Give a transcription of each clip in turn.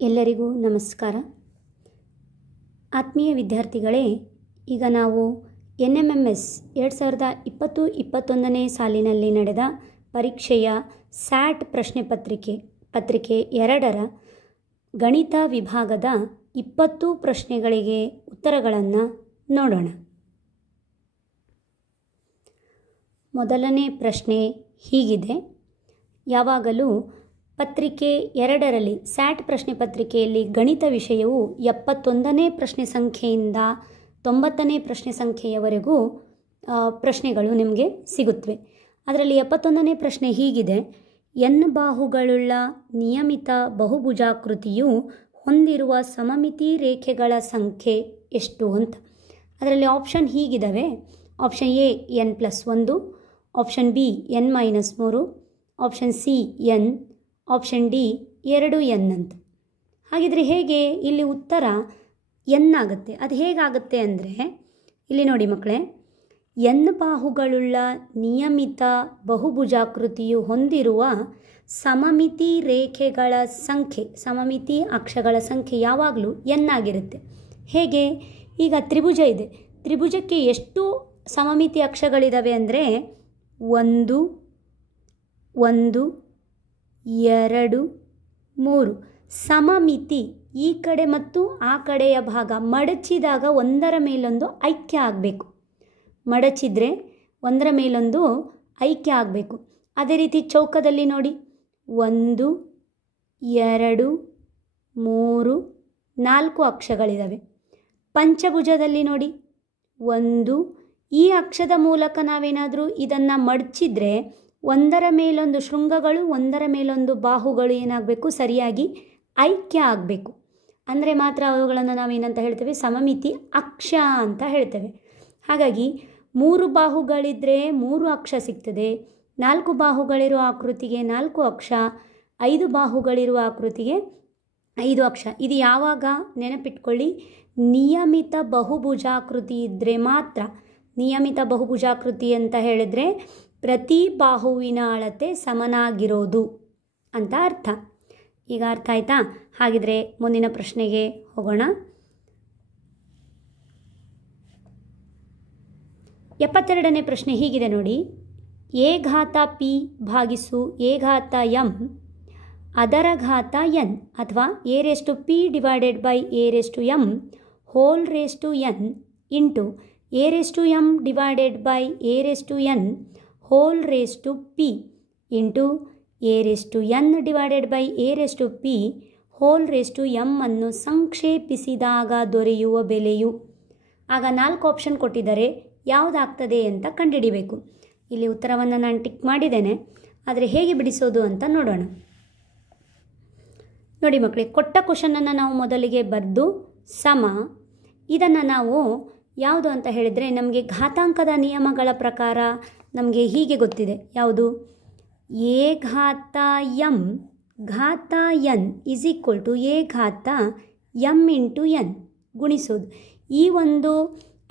ಎಲ್ಲರಿಗೂ ನಮಸ್ಕಾರ. ಆತ್ಮೀಯ ವಿದ್ಯಾರ್ಥಿಗಳೇ, ಈಗ ನಾವು NMMS 2020-21ನೇ ಸಾಲಿನಲ್ಲಿ ನಡೆದ ಪರೀಕ್ಷೆಯ SAT ಪ್ರಶ್ನೆ ಪತ್ರಿಕೆ 2ರ ಗಣಿತ ವಿಭಾಗದ 20 ಪ್ರಶ್ನೆಗಳಿಗೆ ಉತ್ತರಗಳನ್ನು ನೋಡೋಣ. ಮೊದಲನೇ ಪ್ರಶ್ನೆ ಹೀಗಿದೆ. ಯಾವಾಗಲೂ ಪತ್ರಿಕೆ 2ರಲ್ಲಿ SAT ಪ್ರಶ್ನೆ ಪತ್ರಿಕೆಯಲ್ಲಿ ಗಣಿತ ವಿಷಯವು 71ನೇ ಪ್ರಶ್ನೆ ಸಂಖ್ಯೆಯಿಂದ 90ನೇ ಪ್ರಶ್ನೆ ಸಂಖ್ಯೆಯವರೆಗೂ ಪ್ರಶ್ನೆಗಳು ನಿಮಗೆ ಸಿಗುತ್ತವೆ. ಅದರಲ್ಲಿ 71ನೇ ಪ್ರಶ್ನೆ ಹೀಗಿದೆ. n ಬಾಹುಗಳುಳ್ಳ ನಿಯಮಿತ ಬಹುಭುಜಾಕೃತಿಯು ಹೊಂದಿರುವ ಸಮಮಿತಿ ರೇಖೆಗಳ ಸಂಖ್ಯೆ ಎಷ್ಟು ಅಂತ. ಅದರಲ್ಲಿ ಆಪ್ಷನ್ ಹೀಗಿದ್ದಾವೆ. Option A n+1, option B n-3, option C n, option D 2n ಅಂತ. ಹಾಗಿದ್ರೆ ಹೇಗೆ ಇಲ್ಲಿ ಉತ್ತರ n ಆಗುತ್ತೆ? ಅದು ಹೇಗಾಗುತ್ತೆ ಅಂದರೆ ಇಲ್ಲಿ ನೋಡಿ ಮಕ್ಕಳೇ, n ಬಾಹುಗಳುಳ್ಳ ನಿಯಮಿತ ಬಹುಭುಜಾಕೃತಿಯು ಹೊಂದಿರುವ ಸಮಮಿತಿ ರೇಖೆಗಳ ಸಂಖ್ಯೆ, ಸಮಮಿತಿ ಅಕ್ಷಗಳ ಸಂಖ್ಯೆ ಯಾವಾಗಲೂ n ಆಗಿರುತ್ತೆ. ಹೇಗೆ? ಈಗ ತ್ರಿಭುಜ ಇದೆ. ತ್ರಿಭುಜಕ್ಕೆ ಎಷ್ಟು ಸಮಮಿತಿ ಅಕ್ಷಗಳಿದ್ದಾವೆ ಅಂದರೆ 1, 1, 2, 3. ಸಮಮಿತಿ ಈ ಕಡೆ ಮತ್ತು ಆ ಕಡೆಯ ಭಾಗ ಮಡಚಿದಾಗ ಒಂದರ ಮೇಲೊಂದು ಐಕ್ಯ ಆಗಬೇಕು. ಮಡಚಿದರೆ ಒಂದರ ಮೇಲೊಂದು ಐಕ್ಯ ಆಗಬೇಕು. ಅದೇ ರೀತಿ ಚೌಕದಲ್ಲಿ ನೋಡಿ 1, 2, 3, 4 ಅಕ್ಷಗಳಿದ್ದಾವೆ. ಪಂಚಭುಜದಲ್ಲಿ ನೋಡಿ 1. ಈ ಅಕ್ಷದ ಮೂಲಕ ನಾವೇನಾದರೂ ಇದನ್ನು ಮಡಚಿದ್ರೆ ಒಂದರ ಮೇಲೊಂದು ಶೃಂಗಗಳು, ಒಂದರ ಮೇಲೊಂದು ಬಾಹುಗಳು ಏನಾಗಬೇಕು? ಸರಿಯಾಗಿ ಐಕ್ಯ ಆಗಬೇಕು. ಅಂದರೆ ಮಾತ್ರ ಅವುಗಳನ್ನು ನಾವೇನಂತ ಹೇಳ್ತೇವೆ? ಸಮಮಿತಿ ಅಕ್ಷ ಅಂತ ಹೇಳ್ತೇವೆ. ಹಾಗಾಗಿ 3 ಬಾಹುಗಳಿದ್ದರೆ 3 ಅಕ್ಷ ಸಿಗ್ತದೆ. 4 ಬಾಹುಗಳಿರುವ ಆಕೃತಿಗೆ 4 ಅಕ್ಷ, 5 ಬಾಹುಗಳಿರುವ ಆಕೃತಿಗೆ 5 ಅಕ್ಷ. ಇದು ಯಾವಾಗ? ನೆನಪಿಟ್ಕೊಳ್ಳಿ, ನಿಯಮಿತ ಬಹುಭುಜಾಕೃತಿ ಇದ್ದರೆ ಮಾತ್ರ. ನಿಯಮಿತ ಬಹುಭುಜಾಕೃತಿ ಅಂತ ಹೇಳಿದರೆ ಪ್ರತಿ ಬಾಹುವಿನ ಅಳತೆ ಸಮನಾಗಿರೋದು ಅಂತ ಅರ್ಥ. ಈಗ ಅರ್ಥ ಆಯ್ತಾ? ಹಾಗಿದ್ರೆ ಮುಂದಿನ ಪ್ರಶ್ನೆಗೆ ಹೋಗೋಣ. 72ನೇ ಪ್ರಶ್ನೆ ಹೀಗಿದೆ ನೋಡಿ. a ಘಾತ p ಭಾಗಿಸು a ಘಾತ m ಅದರ ಘಾತ n ಅಥವಾ a⁻p/a⁻m whole raise to n into a⁻m/a⁻n whole raise to p into a⁻n/a⁻p whole raise to m ಅನ್ನು ಸಂಕ್ಷೇಪಿಸಿದಾಗ ದೊರೆಯುವ ಬೆಲೆಯು. ಆಗ 4 ಆಪ್ಷನ್ ಕೊಟ್ಟಿದ್ದಾರೆ, ಯಾವುದಾಗ್ತದೆ ಅಂತ ಕಂಡುಹಿಡಿಬೇಕು. ಇಲ್ಲಿ ಉತ್ತರವನ್ನು ನಾನು ಟಿಕ್ ಮಾಡಿದ್ದೇನೆ, ಆದರೆ ಹೇಗೆ ಬಿಡಿಸೋದು ಅಂತ ನೋಡೋಣ. ನೋಡಿ ಮಕ್ಕಳೇ, ಕೊಟ್ಟ ಕ್ವಶನನ್ನು ನಾವು ಮೊದಲಿಗೆ ಬರೆದು ಸಮ, ಇದನ್ನು ನಾವು ಯಾವುದು ಅಂತ ಹೇಳಿದರೆ ನಮಗೆ ಘಾತಾಂಕದ ನಿಯಮಗಳ ಪ್ರಕಾರ ನಮಗೆ ಹೀಗೆ ಗೊತ್ತಿದೆ. ಯಾವುದು? a ಘಾತ m ಘಾತ n is equal to a ಘಾತ m ಇಂಟು n ಗುಣಿಸೋದು. ಈ ಒಂದು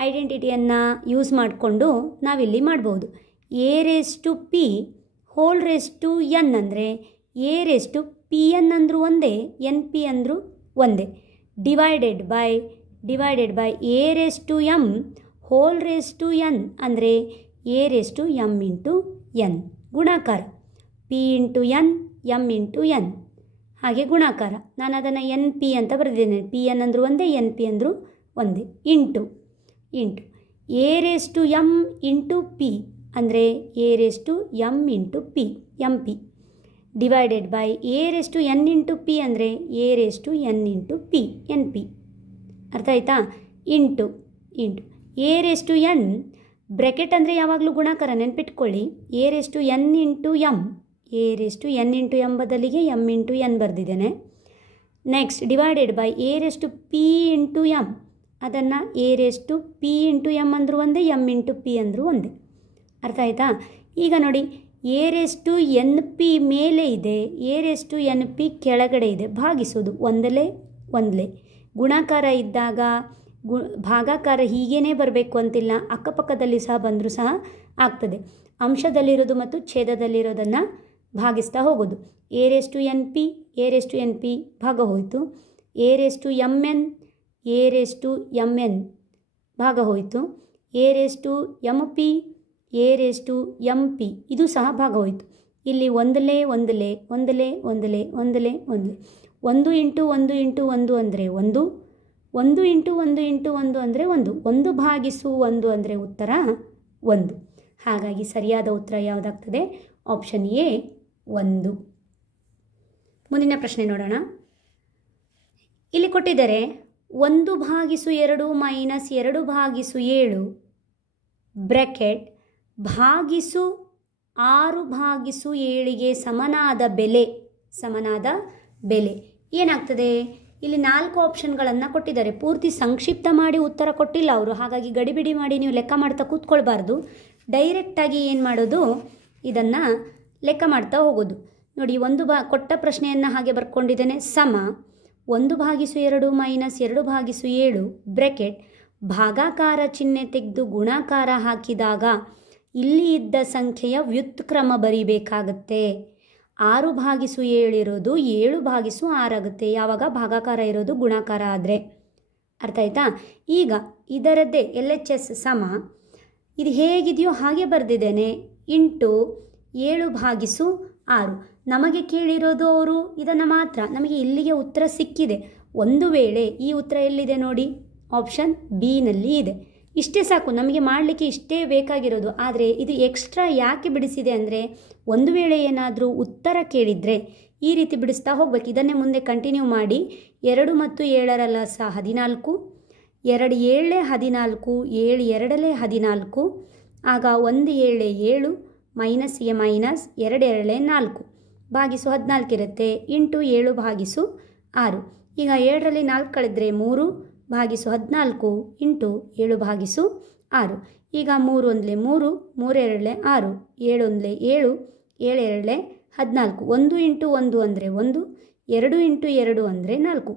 ಐಡೆಂಟಿಟಿಯನ್ನು ಯೂಸ್ ಮಾಡಿಕೊಂಡು ನಾವಿಲ್ಲಿ ಮಾಡ್ಬೋದು. a⁻p hole raise to n ಅಂದರೆ a⁻pn ಅಂದರೂ ಒಂದೇ, np ಅಂದರೂ ಒಂದೇ, divided by a⁻m whole raise to n ಅಂದರೆ a⁻m ಇಂಟು n ಗುಣಾಕಾರ. p into n, m into n ಹಾಗೆ ಗುಣಾಕಾರ. ನಾನು ಅದನ್ನು np ಅಂತ ಬರೆದಿದ್ದೇನೆ. pn ಅಂದರೂ ಒಂದೇ, np ಅಂದರೂ ಒಂದೇ. ಇಂಟು a⁻m ಇಂಟು p ಅಂದರೆ a⁻m into p mp divided by a⁻n into p ಅಂದರೆ a⁻n ಇಂಟು p np. ಅರ್ಥ ಆಯ್ತಾ? ಇಂಟು a⁻n ಬ್ರ್ಯಾಕೆಟ್ ಅಂದರೆ ಯಾವಾಗಲೂ ಗುಣಾಕಾರ, ನೆನ್ಪಿಟ್ಕೊಳ್ಳಿ. a⁻n into m, a⁻n into m ಬದಲಿಗೆ m ಇಂಟು n ಬರೆದಿದ್ದೇನೆ. Next divided by a⁻p into m, ಅದನ್ನು a⁻p ಇಂಟು m ಅಂದರೂ ಒಂದೇ, m ಇಂಟು p ಅಂದರೂ ಒಂದೇ. ಅರ್ಥ ಆಯ್ತಾ? ಈಗ ನೋಡಿ, a⁻np ಮೇಲೆ ಇದೆ, a⁻np ಕೆಳಗಡೆ ಇದೆ. ಭಾಗಿಸೋದು ಒಂದಲೇ. ಗುಣಾಕಾರ ಇದ್ದಾಗ ಭಾಗಾಕಾರ ಹೀಗೇ ಬರಬೇಕು ಅಂತಿಲ್ಲ, ಅಕ್ಕಪಕ್ಕದಲ್ಲಿ ಸಹ ಬಂದರೂ ಸಹ ಆಗ್ತದೆ. ಅಂಶದಲ್ಲಿರೋದು ಮತ್ತು ಛೇದದಲ್ಲಿರೋದನ್ನು ಭಾಗಿಸ್ತಾ ಹೋಗೋದು. a⁻np a raise to n p ಭಾಗ ಹೋಯಿತು. A raise to m n, a raise to m n ಭಾಗ ಹೋಯಿತು. A raise to m p, a raise to m p ಇದು ಸಹ ಭಾಗ ಹೋಯಿತು. ಇಲ್ಲಿ ಒಂದಲೇ ಒಂದಲೇ ಒಂದಲೇ ಒಂದಲೇ ಒಂದಲೇ ಒಂದಲೇ 1 ಇಂಟು 1 ಇಂಟು 1 ಅಂದರೆ 1, 1 ಇಂಟು 1 ಇಂಟು 1 ಅಂದರೆ 1, 1 ಭಾಗಿಸು 1 ಅಂದರೆ ಉತ್ತರ 1. ಹಾಗಾಗಿ ಸರಿಯಾದ ಉತ್ತರ ಯಾವುದಾಗ್ತದೆ? Option A 1. ಮುಂದಿನ ಪ್ರಶ್ನೆ ನೋಡೋಣ. ಇಲ್ಲಿ ಕೊಟ್ಟಿದ್ದಾರೆ 1/2 ಮೈನಸ್ 2/7 ಬ್ರ್ಯಾಕೆಟ್ ಭಾಗಿಸು 6/7ಗೆ ಸಮನಾದ ಬೆಲೆ ಏನಾಗ್ತದೆ? ಇಲ್ಲಿ 4 ಆಪ್ಷನ್ಗಳನ್ನು ಕೊಟ್ಟಿದ್ದಾರೆ. ಪೂರ್ತಿ ಸಂಕ್ಷಿಪ್ತ ಮಾಡಿ ಉತ್ತರ ಕೊಟ್ಟಿಲ್ಲ ಅವರು, ಹಾಗಾಗಿ ಗಡಿಬಿಡಿ ಮಾಡಿ ನೀವು ಲೆಕ್ಕ ಮಾಡ್ತಾ ಕೂತ್ಕೊಳ್ಬಾರ್ದು. ಡೈರೆಕ್ಟಾಗಿ ಏನು ಮಾಡೋದು, ಇದನ್ನು ಲೆಕ್ಕ ಮಾಡ್ತಾ ಹೋಗೋದು. ನೋಡಿ, ಕೊಟ್ಟ ಪ್ರಶ್ನೆಯನ್ನು ಹಾಗೆ ಬರ್ಕೊಂಡಿದ್ದೇನೆ. ಸಮ 1/2 ಮೈನಸ್ 2/7 ಬ್ರ್ಯಾಕೆಟ್ ಭಾಗಾಕಾರ ಚಿಹ್ನೆ ತೆಗೆದು ಗುಣಾಕಾರ ಹಾಕಿದಾಗ ಇಲ್ಲಿ ಇದ್ದ ಸಂಖ್ಯೆಯ ವ್ಯುತ್ಕ್ರಮ ಬರೀಬೇಕಾಗತ್ತೆ. 6/7 ಇರೋದು 7/6 ಆಗುತ್ತೆ ಯಾವಾಗ ಭಾಗಾಕಾರ ಇರೋದು ಗುಣಾಕಾರ ಆದರೆ. ಅರ್ಥ ಆಯ್ತಾ? ಈಗ ಇದರದ್ದೇ LHS ಸಮ ಇದು ಹೇಗಿದೆಯೋ ಹಾಗೆ ಬರೆದಿದ್ದೇನೆ ಇಂಟು 7/6. ನಮಗೆ ಕೇಳಿರೋದು ಅವರು ಇದನ್ನು ಮಾತ್ರ. ನಮಗೆ ಇಲ್ಲಿಗೆ ಉತ್ತರ ಸಿಕ್ಕಿದೆ. ಒಂದು ವೇಳೆ ಈ ಉತ್ತರ ಎಲ್ಲಿದೆ ನೋಡಿ, ಆಪ್ಷನ್ ಬಿನಲ್ಲಿ ಇದೆ. ಇಷ್ಟೇ ಸಾಕು, ನಮಗೆ ಮಾಡಲಿಕ್ಕೆ ಇಷ್ಟೇ ಬೇಕಾಗಿರೋದು. ಆದರೆ ಇದು ಎಕ್ಸ್ಟ್ರಾ ಯಾಕೆ ಬಿಡಿಸಿದೆ ಅಂದರೆ, ಒಂದು ವೇಳೆ ಏನಾದರೂ ಉತ್ತರ ಕೇಳಿದರೆ ಈ ರೀತಿ ಬಿಡಿಸ್ತಾ ಹೋಗ್ಬೇಕು. ಇದನ್ನೇ ಮುಂದೆ ಕಂಟಿನ್ಯೂ ಮಾಡಿ 2 ಮತ್ತು 7 ಲಸ 14, 2 7 14, 7 2 14, ಆಗ 1 7 7 ಮೈನಸ್ ಎ ಮೈನಸ್ 2 2 4 ಭಾಗಿಸು 14 ಇರುತ್ತೆ ಇಂಟು 7/6. ಈಗ 7ರಲ್ಲಿ 4 ಕಳೆದ್ರೆ 3 ಭಾಗಿಸು 14 ಇಂಟು 7/6. ಈಗ 3 1 3, 3 2 6, 7 1 7, 7 2 14. 1 ಇಂಟು 1 ಅಂದರೆ 1, 2 ಇಂಟು 2 ಅಂದರೆ 4.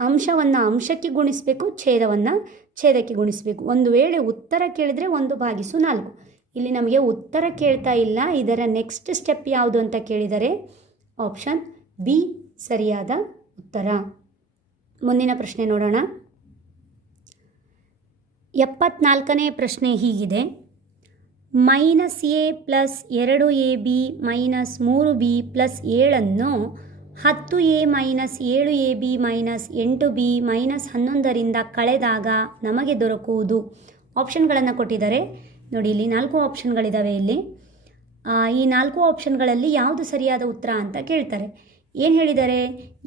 ಅಂಶವನ್ನು ಅಂಶಕ್ಕೆ ಗುಣಿಸಬೇಕು, ಛೇದವನ್ನು ಛೇದಕ್ಕೆ ಗುಣಿಸಬೇಕು. ಒಂದು ವೇಳೆ ಉತ್ತರ ಕೇಳಿದರೆ 1/4. ಇಲ್ಲಿ ನಮಗೆ ಉತ್ತರ ಕೇಳ್ತಾ ಇಲ್ಲ. ಇದರ ನೆಕ್ಸ್ಟ್ ಸ್ಟೆಪ್ ಯಾವುದು ಅಂತ ಕೇಳಿದರೆ ಆಪ್ಷನ್ ಬಿ ಸರಿಯಾದ ಉತ್ತರ. ಮುಂದಿನ ಪ್ರಶ್ನೆ ನೋಡೋಣ. 74ನೇ ಪ್ರಶ್ನೆ ಹೀಗಿದೆ. -a plus 2ab minus 3b plus 7 10a minus 7ab minus 8b minus 11ರಿಂದ ಕಳೆದಾಗ ನಮಗೆ ದೊರಕುವುದು. ಆಪ್ಷನ್ಗಳನ್ನು ಕೊಟ್ಟಿದ್ದಾರೆ ನೋಡಿ. ಇಲ್ಲಿ 4 ಆಪ್ಷನ್ಗಳಿದ್ದಾವೆ. ಇಲ್ಲಿ ಈ 4 ಆಪ್ಷನ್ಗಳಲ್ಲಿ ಯಾವುದು ಸರಿಯಾದ ಉತ್ತರ ಅಂತ ಕೇಳ್ತಾರೆ. ಏನು ಹೇಳಿದ್ದಾರೆ?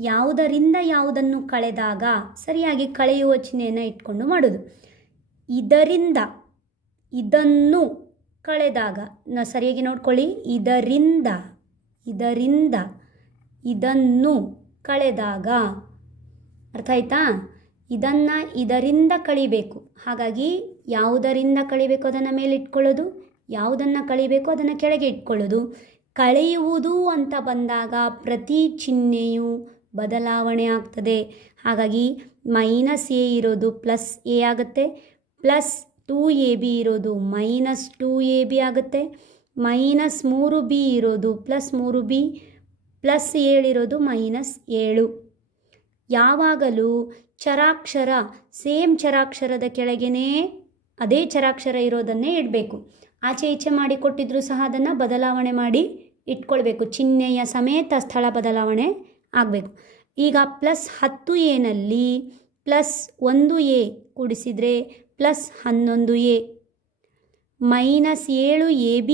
ಯಾವುದರಿಂದ ಯಾವುದನ್ನು ಕಳೆದಾಗ, ಸರಿಯಾಗಿ ಕಳೆಯುವ ಚಿಹ್ನೆಯನ್ನು ಇಟ್ಕೊಂಡು ಮಾಡೋದು. ಇದರಿಂದ ಇದನ್ನು ಕಳೆದಾಗ, ಸರಿಯಾಗಿ ನೋಡ್ಕೊಳ್ಳಿ, ಇದರಿಂದ ಇದನ್ನು ಕಳೆದಾಗ. ಅರ್ಥ ಆಯ್ತಾ? ಇದರಿಂದ ಕಳಿಬೇಕು. ಹಾಗಾಗಿ ಯಾವುದರಿಂದ ಕಳಿಬೇಕು ಅದನ್ನು ಮೇಲೆ ಇಟ್ಕೊಳ್ಳೋದು, ಯಾವುದನ್ನು ಕಳಿಬೇಕು ಅದನ್ನು ಕೆಳಗೆ ಇಟ್ಕೊಳ್ಳೋದು. ಕಳೆಯುವುದು ಅಂತ ಬಂದಾಗ ಪ್ರತಿ ಚಿಹ್ನೆಯು ಬದಲಾವಣೆ ಆಗ್ತದೆ. ಹಾಗಾಗಿ -a ಇರೋದು +a ಆಗುತ್ತೆ, ಪ್ಲಸ್ 2ab ಇರೋದು -2ab ಆಗುತ್ತೆ, -3b ಇರೋದು +3b, +7 ಇರೋದು -7. ಯಾವಾಗಲೂ ಚರಾಕ್ಷರ ಸೇಮ್ ಚರಾಕ್ಷರದ ಕೆಳಗೇ ಅದೇ ಚರಾಕ್ಷರ ಇರೋದನ್ನೇ ಇಡಬೇಕು. ಆಚೆ ಈಚೆ ಮಾಡಿ ಕೊಟ್ಟಿದ್ರೂ ಸಹ ಅದನ್ನು ಬದಲಾವಣೆ ಮಾಡಿ ಇಟ್ಕೊಳ್ಬೇಕು. ಚಿಹ್ನೆಯ ಸಮೇತ ಸ್ಥಳ ಬದಲಾವಣೆ ಆಗಬೇಕು. ಈಗ +10a +1a ಕೂಡಿಸಿದರೆ +11a, -7ab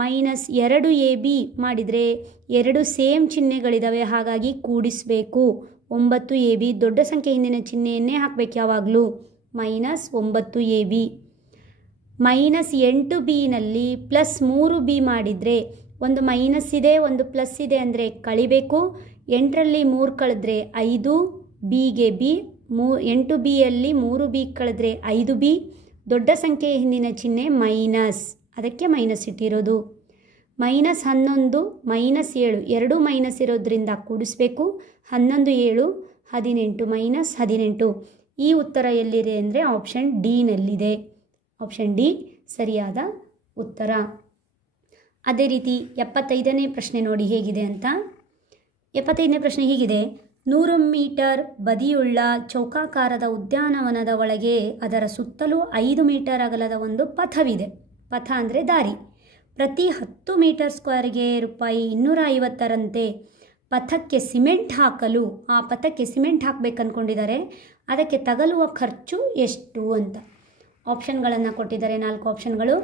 -2ab ಮಾಡಿದರೆ 2 ಸೇಮ್ ಚಿಹ್ನೆಗಳಿದ್ದಾವೆ, ಹಾಗಾಗಿ ಕೂಡಿಸಬೇಕು. 9ab ದೊಡ್ಡ ಸಂಖ್ಯೆ ಹಿಂದಿನ ಚಿಹ್ನೆಯನ್ನೇ ಹಾಕಬೇಕು ಯಾವಾಗಲೂ. -9ab. -8b +3b ಮಾಡಿದರೆ ಒಂದು ಮೈನಸ್ ಇದೆ ಒಂದು ಪ್ಲಸ್ ಇದೆ ಅಂದರೆ ಕಳಿಬೇಕು. 8ರಲ್ಲಿ 3 ಕಳೆದ್ರೆ 5, ಬಿಗೆ ಬಿ, 8bಯಲ್ಲಿ 3b ಕಳೆದ್ರೆ 5b. ದೊಡ್ಡ ಸಂಖ್ಯೆಯ ಹಿಂದಿನ ಚಿಹ್ನೆ ಮೈನಸ್, ಅದಕ್ಕೆ ಮೈನಸ್ ಇಟ್ಟಿರೋದು. -11 -7 ಎರಡೂ ಮೈನಸ್ ಇರೋದ್ರಿಂದ ಕೂಡಿಸ್ಬೇಕು. 11 7 18 -18. ಈ ಉತ್ತರ ಎಲ್ಲಿದೆ ಅಂದರೆ ಆಪ್ಷನ್ ಡಿನಲ್ಲಿದೆ. ಆಪ್ಷನ್ ಡಿ ಸರಿಯಾದ ಉತ್ತರ. ಅದೇ ರೀತಿ 75ನೇ ಪ್ರಶ್ನೆ ನೋಡಿ ಹೇಗಿದೆ ಅಂತ. 75ನೇ ಪ್ರಶ್ನೆ ಹೀಗಿದೆ: 100 ಮೀಟರ್ ಬದಿಯುಳ್ಳ ಚೌಕಾಕಾರದ ಉದ್ಯಾನವನದ ಒಳಗೆ ಅದರ ಸುತ್ತಲೂ 5 ಮೀಟರ್ ಅಗಲದ ಒಂದು ಪಥವಿದೆ. ಪಥ ಅಂದರೆ ದಾರಿ. ಪ್ರತಿ 10 ಮೀಟರ್ ಸ್ಕ್ವೇರ್ಗೆ ರೂಪಾಯಿ 250ರಂತೆ ಪಥಕ್ಕೆ ಸಿಮೆಂಟ್ ಹಾಕಲು, ಆ ಪಥಕ್ಕೆ ಸಿಮೆಂಟ್ ಹಾಕಬೇಕು ಅಂದ್ಕೊಂಡಿದ್ದಾರೆ, ಅದಕ್ಕೆ ತಗಲುವ ಖರ್ಚು ಎಷ್ಟು ಅಂತ ಆಪ್ಷನ್ಗಳನ್ನು ಕೊಟ್ಟಿದ್ದಾರೆ. 4 ಆಪ್ಷನ್ಗಳು.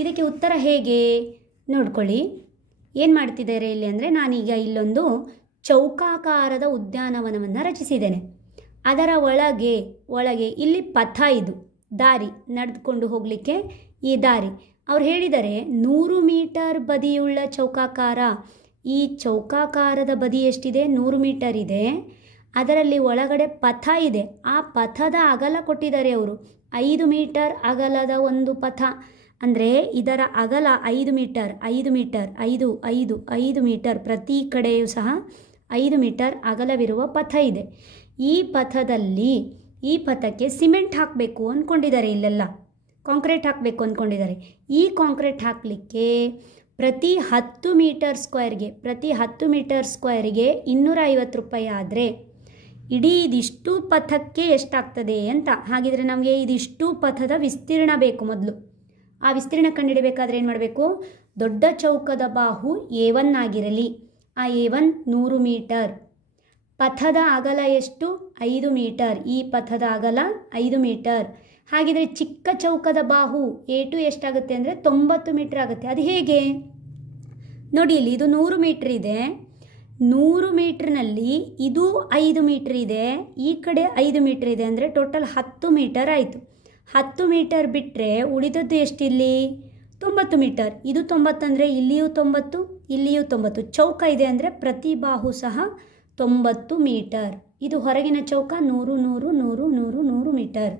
ಇದಕ್ಕೆ ಉತ್ತರ ಹೇಗೆ ನೋಡ್ಕೊಳ್ಳಿ. ಏನು ಮಾಡ್ತಿದ್ದಾರೆ ಇಲ್ಲಿ ಅಂದರೆ, ನಾನೀಗ ಇಲ್ಲೊಂದು ಚೌಕಾಕಾರದ ಉದ್ಯಾನವನವನ್ನು ರಚಿಸಿದ್ದೇನೆ. ಅದರ ಒಳಗೆ ಇಲ್ಲಿ ಪಥ, ಇದು ದಾರಿ, ನಡೆದುಕೊಂಡು ಹೋಗಲಿಕ್ಕೆ ಈ ದಾರಿ. ಅವ್ರು ಹೇಳಿದರೆ 100 ಮೀಟರ್ ಬದಿಯುಳ್ಳ ಚೌಕಾಕಾರ. ಈ ಚೌಕಾಕಾರದ ಬದಿ ಎಷ್ಟಿದೆ? 100 ಮೀಟರ್ ಇದೆ. ಅದರಲ್ಲಿ ಒಳಗಡೆ ಪಥ ಇದೆ. ಆ ಪಥದ ಅಗಲ ಕೊಟ್ಟಿದ್ದಾರೆ ಅವರು. 5 ಮೀಟರ್ ಅಗಲದ ಒಂದು ಪಥ ಅಂದರೆ ಇದರ ಅಗಲ 5 ಮೀಟರ್, 5 ಮೀಟರ್, 5 5 5 ಮೀಟರ್, ಪ್ರತಿ ಕಡೆಯೂ ಸಹ 5 ಮೀಟರ್ ಅಗಲವಿರುವ ಪಥ ಇದೆ. ಈ ಪಥಕ್ಕೆ ಸಿಮೆಂಟ್ ಹಾಕಬೇಕು ಅಂದ್ಕೊಂಡಿದ್ದಾರೆ. ಇಲ್ಲೆಲ್ಲ ಕಾಂಕ್ರೀಟ್ ಹಾಕಬೇಕು ಅಂದ್ಕೊಂಡಿದ್ದಾರೆ. ಈ ಕಾಂಕ್ರೀಟ್ ಹಾಕಲಿಕ್ಕೆ ಪ್ರತಿ 10 ಮೀಟರ್ ಸ್ಕ್ವೇರ್ಗೆ 250 ರೂಪಾಯಿ ಆದರೆ ಇಡೀ ಇದಿಷ್ಟು ಪಥಕ್ಕೆ ಎಷ್ಟಾಗ್ತದೆ ಅಂತ. ಹಾಗಿದ್ರೆ ನಮಗೆ ಇದಿಷ್ಟು ಪಥದ ವಿಸ್ತೀರ್ಣ ಬೇಕು. ಮೊದಲು ಆ ವಿಸ್ತೀರ್ಣ ಕಂಡುಹಿಡಬೇಕಾದ್ರೆ ಏನು ಮಾಡಬೇಕು? ದೊಡ್ಡ ಚೌಕದ ಬಾಹು A1 ಆಗಿರಲಿ. ಆ A1 100 ಮೀಟರ್. ಪಥದ ಅಗಲ ಎಷ್ಟು? 5 ಮೀಟರ್. ಈ ಪಥದ ಅಗಲ 5 ಮೀಟರ್. ಹಾಗಿದ್ರೆ ಚಿಕ್ಕ ಚೌಕದ ಬಾಹು A2 ಎಷ್ಟಾಗುತ್ತೆ ಅಂದರೆ 90 ಮೀಟರ್ ಆಗುತ್ತೆ. ಅದು ಹೇಗೆ ನೋಡಿ, ಇಲ್ಲಿ ಇದು 100 ಮೀಟರ್ ಇದೆ. 100 ಮೀಟ್ರ್ನಲ್ಲಿ ಇದು 5 ಮೀಟ್ರ್ ಇದೆ, ಈ ಕಡೆ 5 ಮೀಟ್ರ್ ಇದೆ. ಅಂದರೆ ಟೋಟಲ್ 10 ಮೀಟರ್ ಆಯಿತು. 10 ಮೀಟರ್ ಬಿಟ್ಟರೆ ಉಳಿದದ್ದು ಎಷ್ಟಿಲ್ಲಿ? 90 ಮೀಟರ್. ಇದು 90 ಅಂದರೆ ಇಲ್ಲಿಯೂ 90, ಇಲ್ಲಿಯೂ 90. ಚೌಕ ಇದೆ ಅಂದರೆ ಪ್ರತಿ ಬಾಹು ಸಹ 90 ಮೀಟರ್. ಇದು ಹೊರಗಿನ ಚೌಕ 100 100 100 100 100 ಮೀಟರ್.